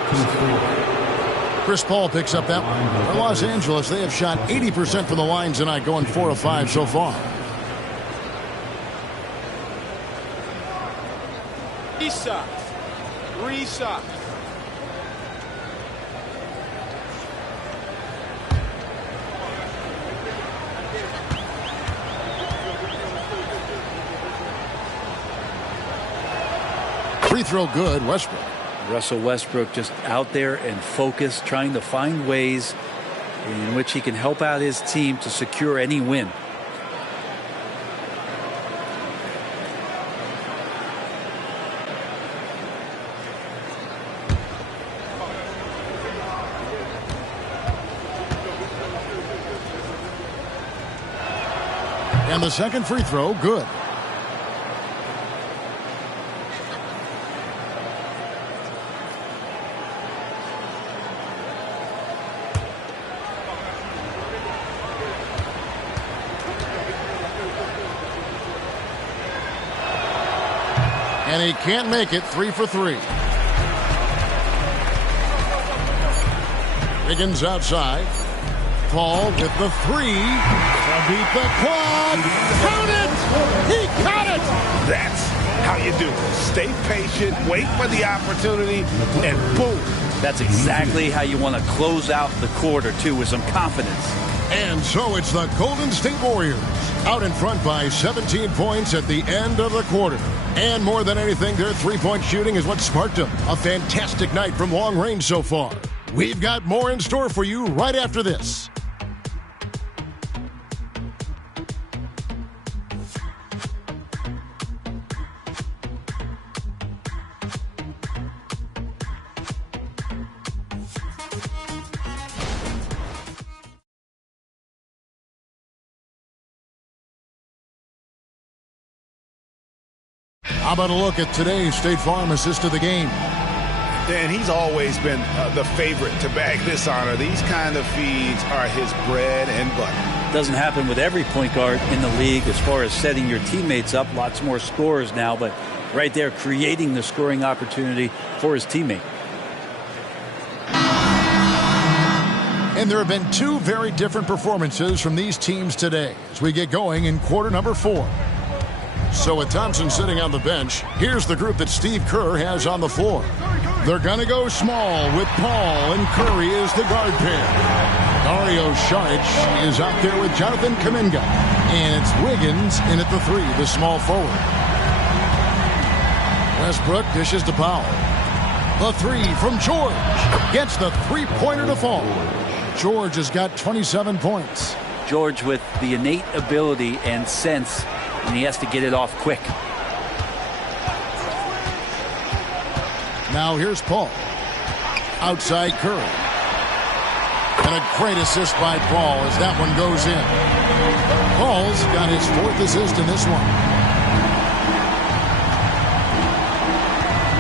Chris Paul picks up that one. For Los Angeles, they have shot 80% from the line tonight, going 4 of 5 so far. Three shots. Free throw good, Westbrook. Russell Westbrook just out there and focused, trying to find ways in which he can help out his team to secure any win. And the second free throw, good. And he can't make it. 3 for 3. Wiggins outside. Paul with the 3. Beat the quad. Count it! He got it! That's how you do it. Stay patient, wait for the opportunity, and boom. That's exactly how you want to close out the quarter, too, with some confidence. And so it's the Golden State Warriors out in front by 17 points at the end of the quarter. And more than anything, their three-point shooting is what sparked them. A fantastic night from long range so far. We've got more in store for you right after this. How about a look at today's State Farm assist of the game? And he's always been the favorite to bag this honor. These kind of feeds are his bread and butter. Doesn't happen with every point guard in the league as far as setting your teammates up. Lots more scorers now, but right there creating the scoring opportunity for his teammate. And there have been two very different performances from these teams today as we get going in quarter number 4. So with Thompson sitting on the bench, here's the group that Steve Kerr has on the floor. They're going to go small with Paul and Curry as the guard pair. Dario Saric is out there with Jonathan Kuminga. And it's Wiggins in at the 3, the small forward. Westbrook dishes to Powell. The 3 from George. Gets the three-pointer to fall. George has got 27 points. George with the innate ability and sense, and he has to get it off quick. Now here's Paul. Outside Curry. And a great assist by Paul as that one goes in. Paul's got his 4th assist in this one.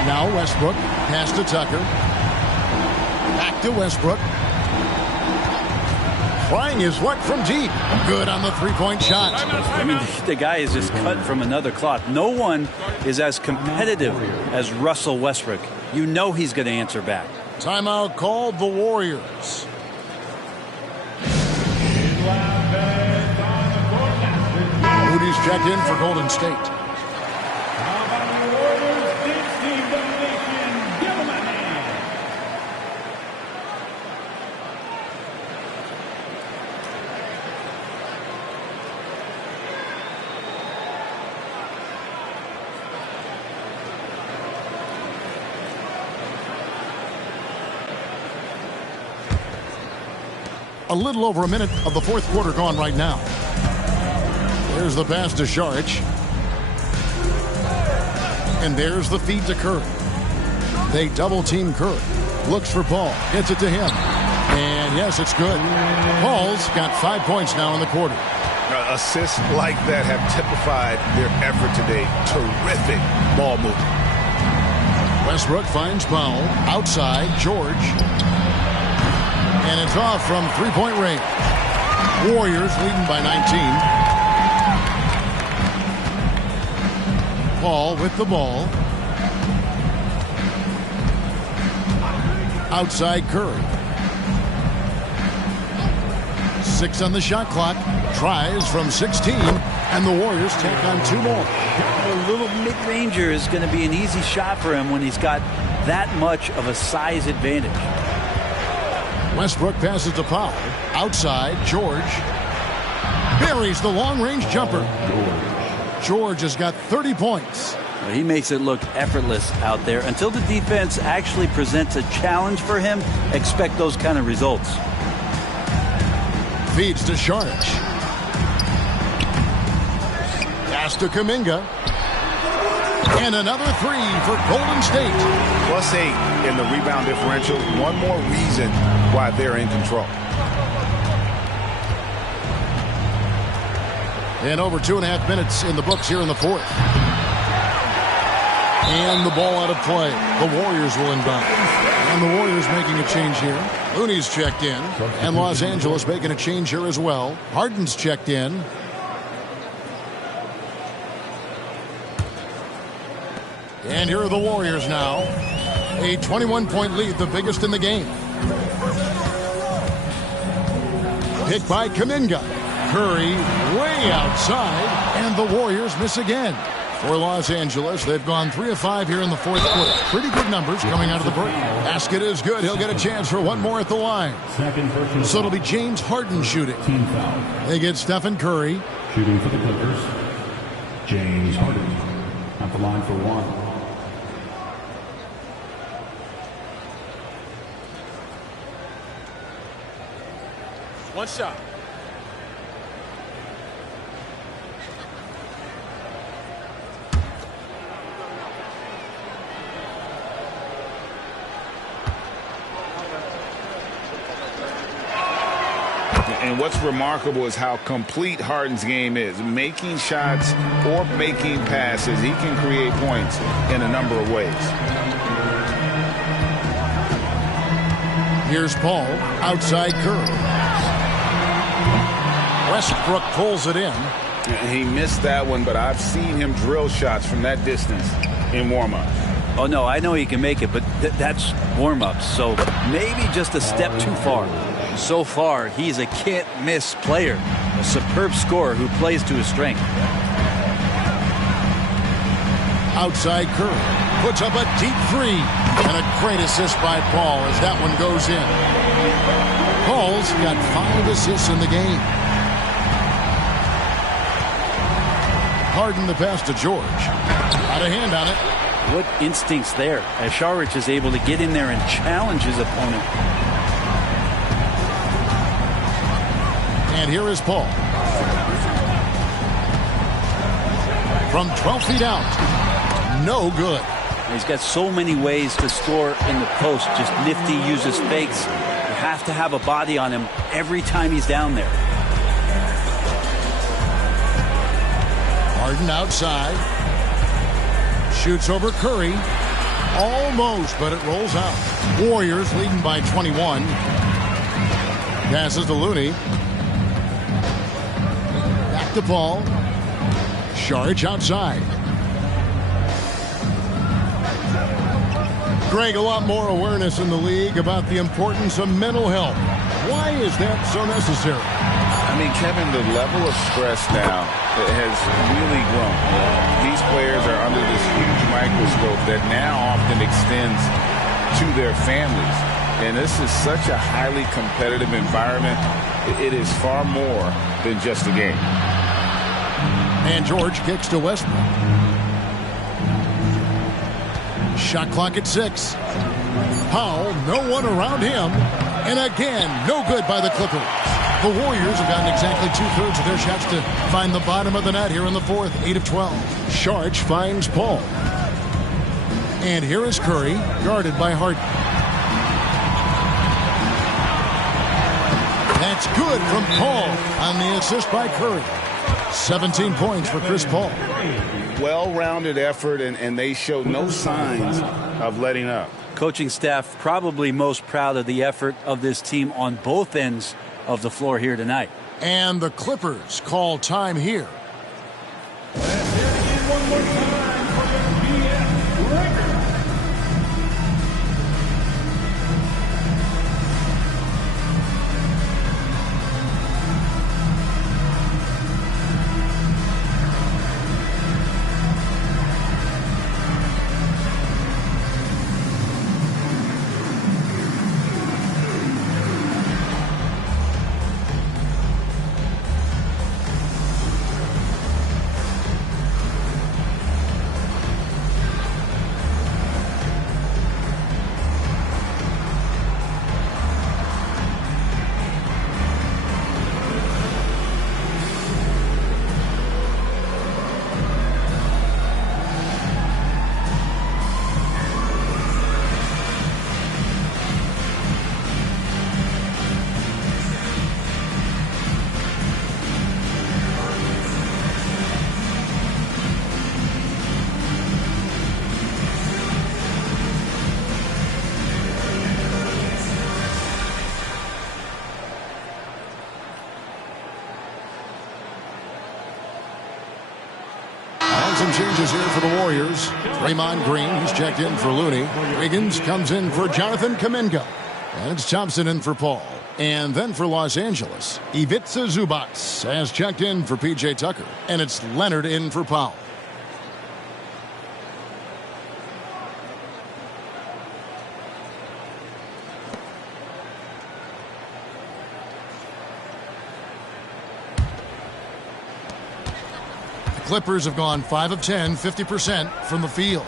Now Westbrook. Pass to Tucker. Back to Westbrook. Trying his what from deep. Good on the three-point shot. I mean, the guy is just cut from another cloth. No one is as competitive as Russell Westbrook. You know he's going to answer back. Timeout called the Warriors. Moody's checked in for Golden State. A little over a minute of the 4th quarter gone right now. There's the pass to Saric. And there's the feed to Curry. They double-team Curry. Looks for Paul. Hits it to him. And yes, it's good. Paul's got 5 points now in the quarter. Assists like that have typified their effort today. Terrific ball movement. Westbrook finds Powell. Outside, George. And it's off from three-point range. Warriors leading by 19. Paul with the ball. Outside Curry. 6 on the shot clock. Tries from 16. And the Warriors take on 2 more. A little mid-ranger is going to be an easy shot for him when he's got that much of a size advantage. Westbrook passes to Powell. Outside, George. Buries the long-range jumper. George has got 30 points. Well, he makes it look effortless out there. Until the defense actually presents a challenge for him, expect those kind of results. Feeds to Saric. Pass to Kuminga. And another 3 for Golden State. +8 in the rebound differential. One more reason why they're in control. And over 2.5 minutes in the books here in the 4th. And the ball out of play. The Warriors will inbound. And the Warriors making a change here. Looney's checked in. And Los Angeles making a change here as well. Harden's checked in. And here are the Warriors now. A 21-point lead, the biggest in the game. Picked by Kuminga. Curry way outside, and the Warriors miss again. For Los Angeles, they've gone 3 of 5 here in the 4th quarter. Pretty good numbers coming out of the break. Basket is good. He'll get a chance for one more at the line. So it'll be James Harden shooting. They get Stephen Curry. Shooting for the Clippers, James Harden at the line for 1. One shot. And what's remarkable is how complete Harden's game is. Making shots or making passes, he can create points in a number of ways. Here's Paul, outside Curry. Westbrook pulls it in. He missed that one, but I've seen him drill shots from that distance in warm-up. Oh, no, I know he can make it, but that's warm-ups, so maybe just a step too far. So far, he's a can't-miss player, a superb scorer who plays to his strength. Outside Curry puts up a deep three, and a great assist by Paul as that one goes in. Paul's got 5 assists in the game. Harden the pass to George. Got a hand on it. What instincts there as Saric is able to get in there and challenge his opponent. And here is Paul. From 12 feet out. No good. He's got so many ways to score in the post. Just nifty, uses fakes. You have to have a body on him every time he's down there. Harden outside. Shoots over Curry. Almost, but it rolls out. Warriors leading by 21. Passes to Looney. Back to Paul. Saric outside. Greg, a lot more awareness in the league about the importance of mental health. Why is that so necessary? I mean, Kevin, the level of stress now has really grown. These players are under this huge microscope that now often extends to their families. And this is such a highly competitive environment. It is far more than just a game. And George kicks to Westbrook. Shot clock at 6. Powell, no one around him. And again, no good by the Clippers. The Warriors have gotten exactly 2/3 of their shots to find the bottom of the net here in the fourth. 8 of 12. Saric finds Paul. And here is Curry, guarded by Harden. That's good from Paul on the assist by Curry. 17 points for Chris Paul. Well-rounded effort, and they show no signs of letting up. Coaching staff probably most proud of the effort of this team on both ends of the floor here tonight. And the Clippers call time here. One more time for the BS record. Some changes here for the Warriors. Draymond Green, he's checked in for Looney. Wiggins comes in for Jonathan Kuminga. And it's Thompson in for Paul. And then for Los Angeles, Ivica Zubac has checked in for P.J. Tucker. And it's Leonard in for Powell. Clippers have gone 5 of 10, 50% from the field.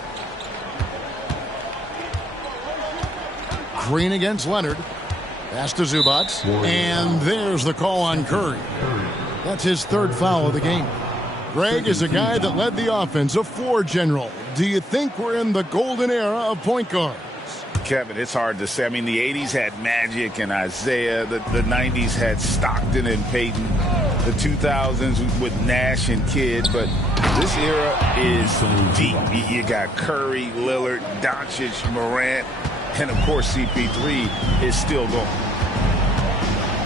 Green against Leonard. Pass to Zubac. And there's the call on Curry. That's his 3rd foul of the game. Greg is a guy that led the offense, a floor general. Do you think we're in the golden era of point guards? Kevin, it's hard to say. I mean, the 80s had Magic and Isaiah. The 90s had Stockton and Peyton. The 2000s with Nash and Kidd. But this era is deep. You got Curry, Lillard, Doncic, Morant, and, of course, CP3 is still going.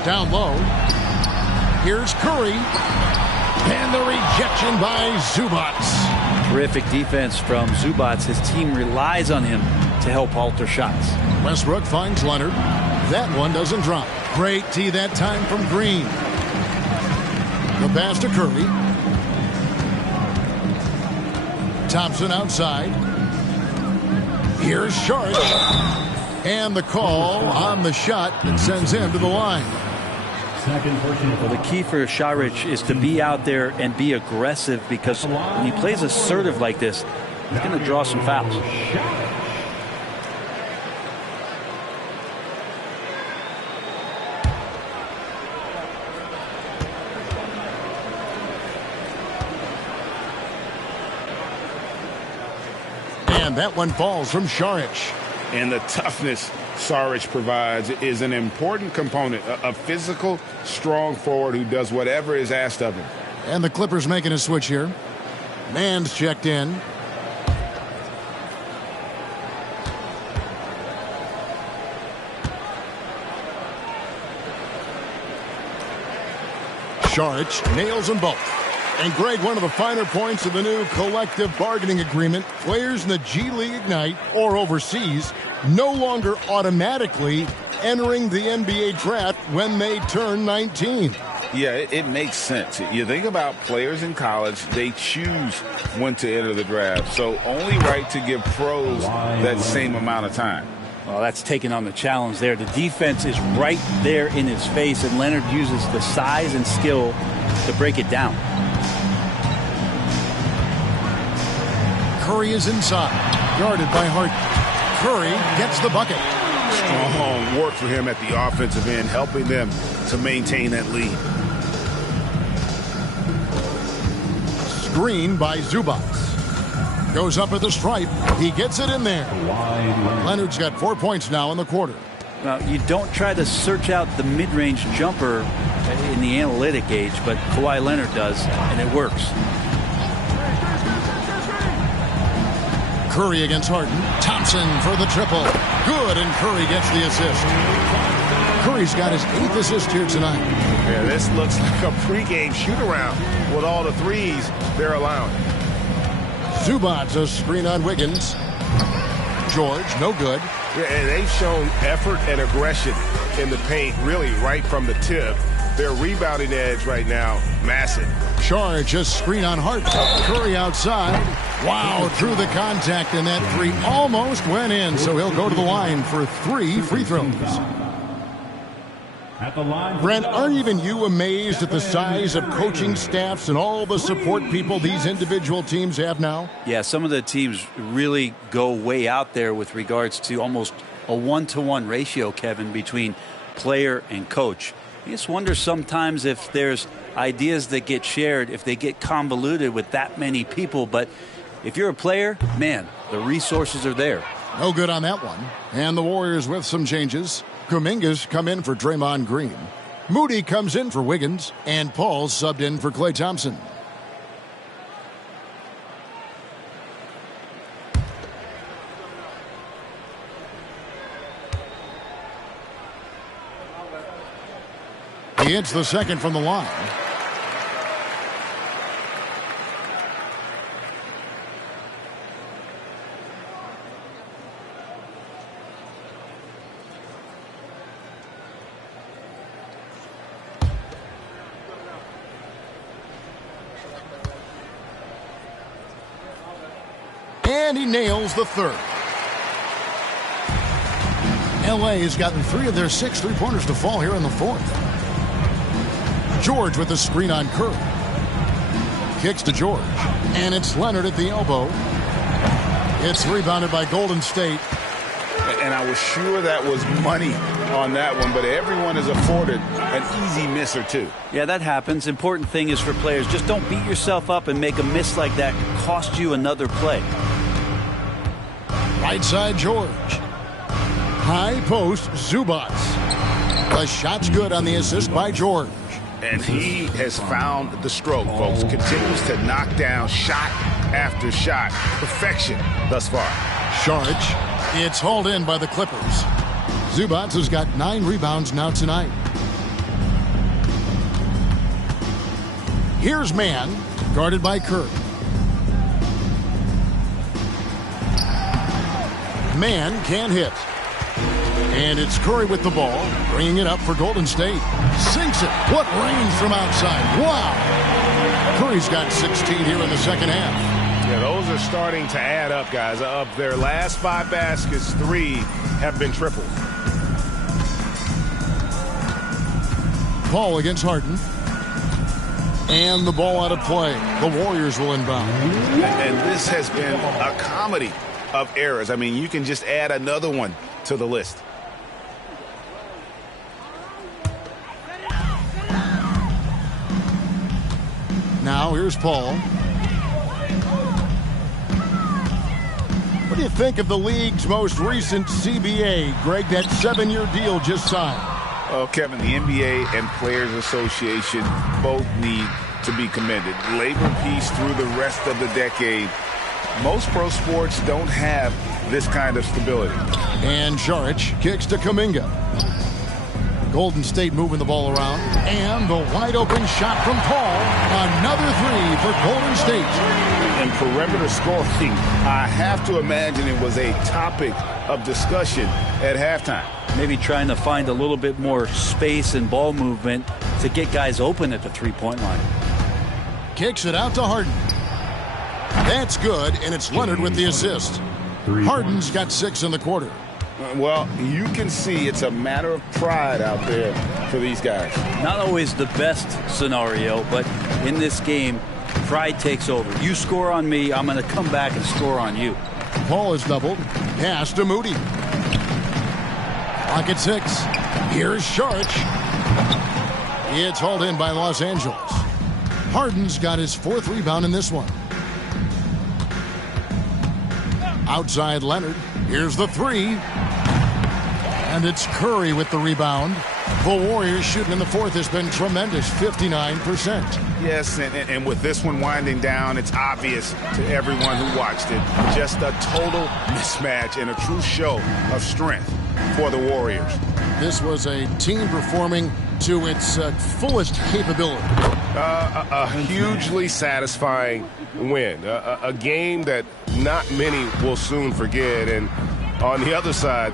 Down low. Here's Curry. And the rejection by Zubac. Terrific defense from Zubac. His team relies on him to help alter shots. Westbrook finds Leonard. That one doesn't drop. Great tee that time from Green. The pass to Curry. Thompson outside. Here's Sharp. And the call on the shot that sends him to the line. Well, the key for Saric is to be out there and be aggressive, because when he plays assertive like this, he's going to draw some fouls. And that one falls from Saric. And the toughness Saric provides is an important component. A physical, strong forward who does whatever is asked of him. And the Clippers making a switch here. Mann's checked in. Saric nails them both. And Greg, one of the finer points of the new collective bargaining agreement, players in the G League Ignite or overseas no longer automatically entering the NBA draft when they turn 19. Yeah, it makes sense. You think about players in college, they choose when to enter the draft. So only right to give pros that same amount of time. Well, that's taking on the challenge there. The defense is right there in his face, and Leonard uses the size and skill to break it down. Curry is inside, guarded by Hart. Curry gets the bucket. Strong work for him at the offensive end, helping them to maintain that lead. Screen by Zubac. Goes up at the stripe. He gets it in there. Leonard's got 4 points now in the quarter. Now, you don't try to search out the mid-range jumper in the analytic age, but Kawhi Leonard does, and it works. Curry against Harden. Thompson for the triple. Good, and Curry gets the assist. Curry's got his 8th assist here tonight. Yeah, this looks like a pregame shoot-around with all the threes they're allowing. Zubac a screen on Wiggins. George, no good. Yeah, and they've shown effort and aggression in the paint, really right from the tip. Their rebounding edge right now, massive. Charge, just screen on Hart. Curry outside. Wow, through the contact, and that three almost went in, so he'll go to the line for 3 free throws. Brent, aren't even you amazed at the size of coaching staffs and all the support people these individual teams have now? Yeah, some of the teams really go way out there with regards to almost a 1-to-1 ratio, Kevin, between player and coach. I just wonder sometimes if there's ideas that get shared, if they get convoluted with that many people. But if you're a player, man, the resources are there. No good on that one. And the Warriors with some changes. Kuminga's come in for Draymond Green. Moody comes in for Wiggins. And Paul's subbed in for Klay Thompson. He hits the second from the line. And he nails the third. LA has gotten 3 of their 6 3-pointers to fall here in the fourth. George with the screen on Curry. Kicks to George. And it's Leonard at the elbow. It's rebounded by Golden State. And I was sure that was money on that one, but everyone is afforded an easy miss or two. Yeah, that happens. Important thing is for players, just don't beat yourself up and make a miss like that cost you another play. Right side George. High post, Zubac. The shot's good on the assist by George. And he has found the stroke, folks. Continues to knock down shot after shot. Perfection thus far. Saric. It's hauled in by the Clippers. Zubac has got 9 rebounds now tonight. Here's Mann, guarded by Curry. Mann can't hit. And it's Curry with the ball, bringing it up for Golden State. Sinks it. What range from outside. Wow. Curry's got 16 here in the second half. Yeah, those are starting to add up, guys. Of their last 5 baskets, 3 have been triples. Paul against Harden. And the ball out of play. The Warriors will inbound. And this has been a comedy of errors. I mean, you can just add another one to the list. Now here's Paul. What do you think of the league's most recent CBA, Greg? That 7-year deal just signed. Well, Kevin, the NBA and Players Association both need to be commended. Labor peace through the rest of the decade. Most pro sports don't have this kind of stability. And Saric kicks to Kuminga. Golden State moving the ball around. And the wide open shot from Paul. Another 3 for Golden State. And perimeter scoring, I have to imagine it was a topic of discussion at halftime. Maybe trying to find a little bit more space and ball movement to get guys open at the three-point line. Kicks it out to Harden. That's good, and it's Leonard with the assist. Harden's got 6 in the quarter. Well, you can see it's a matter of pride out there for these guys. Not always the best scenario, but in this game, pride takes over. You score on me, I'm going to come back and score on you. Paul is doubled. Pass to Moody. Clock at 6. Here's Saric. It's hauled in by Los Angeles. Harden's got his 4th rebound in this one. Outside Leonard. Here's the 3. And it's Curry with the rebound. The Warriors shooting in the 4th has been tremendous, 59%. Yes, and with this one winding down, it's obvious to everyone who watched it. Just a total mismatch and a true show of strength for the Warriors. This was a team performing to its fullest capability. A hugely satisfying win. A game that not many will soon forget. And on the other side,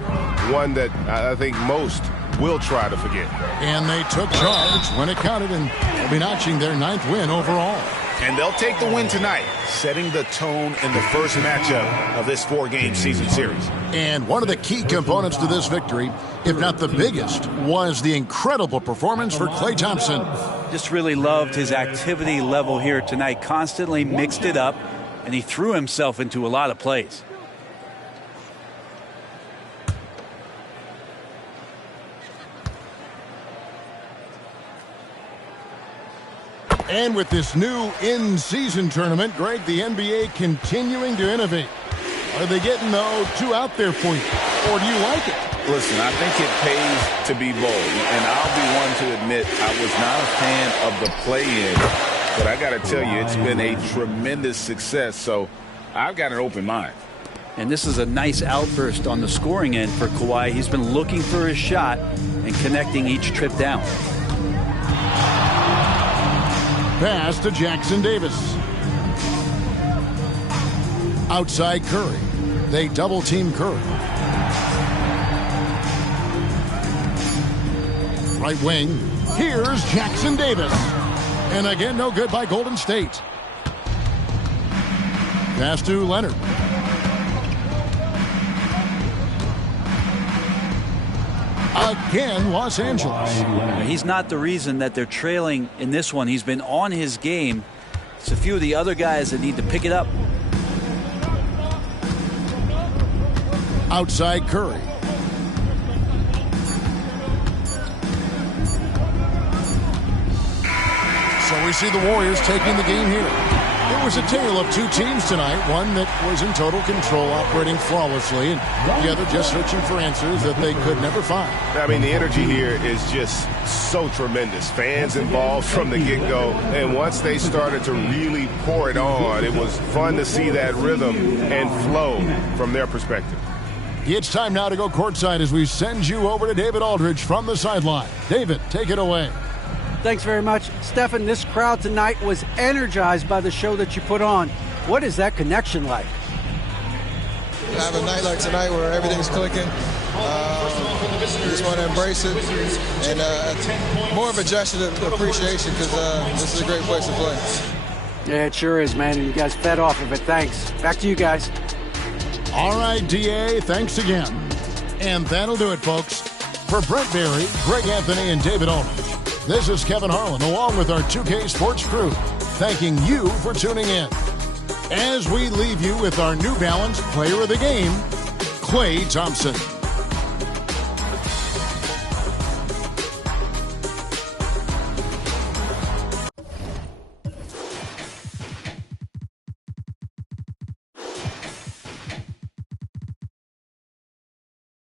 one that I think most will try to forget. And they took charge when it counted, and they'll be notching their 9th win overall. And they'll take the win tonight, setting the tone in the first matchup of this 4-game season series. And one of the key components to this victory, if not the biggest, was the incredible performance for Klay Thompson. Just really loved his activity level here tonight. Constantly mixed it up, and he threw himself into a lot of plays. And with this new in-season tournament, Greg, the NBA continuing to innovate. Are they getting, though, too out there for you? Or do you like it? Listen, I think it pays to be bold. And I'll be one to admit I was not a fan of the play-in. But I got to tell you, it's been a tremendous success. So I've got an open mind. And this is a nice outburst on the scoring end for Kawhi. He's been looking for his shot and connecting each trip down. Pass to Jackson Davis. Outside Curry. They double-team Curry. Right wing. Here's Jackson Davis. And again, no good by Golden State. Pass to Leonard. Again, Los Angeles. He's not the reason that they're trailing in this one. He's been on his game. It's a few of the other guys that need to pick it up. Outside Curry. So we see the Warriors taking the game here. It was a tale of two teams tonight, one that was in total control, operating flawlessly, and the other just searching for answers that they could never find. I mean, the energy here is just so tremendous. Fans involved from the get-go, and once they started to really pour it on, it was fun to see that rhythm and flow from their perspective. It's time now to go courtside as we send you over to David Aldridge from the sideline. David, take it away. Thanks very much. Stephen, this crowd tonight was energized by the show that you put on. What is that connection like? To have a night like tonight where everything's clicking, just want to embrace it, and more of a gesture of appreciation because this is a great place to play. Yeah, it sure is, man, and you guys fed off of it. Thanks. Back to you guys. All right, DA, thanks again. And that'll do it, folks. For Brent Barry, Greg Anthony, and David Aldridge, this is Kevin Harlan, along with our 2K Sports crew, thanking you for tuning in. As we leave you with our New Balance Player of the Game, Klay Thompson.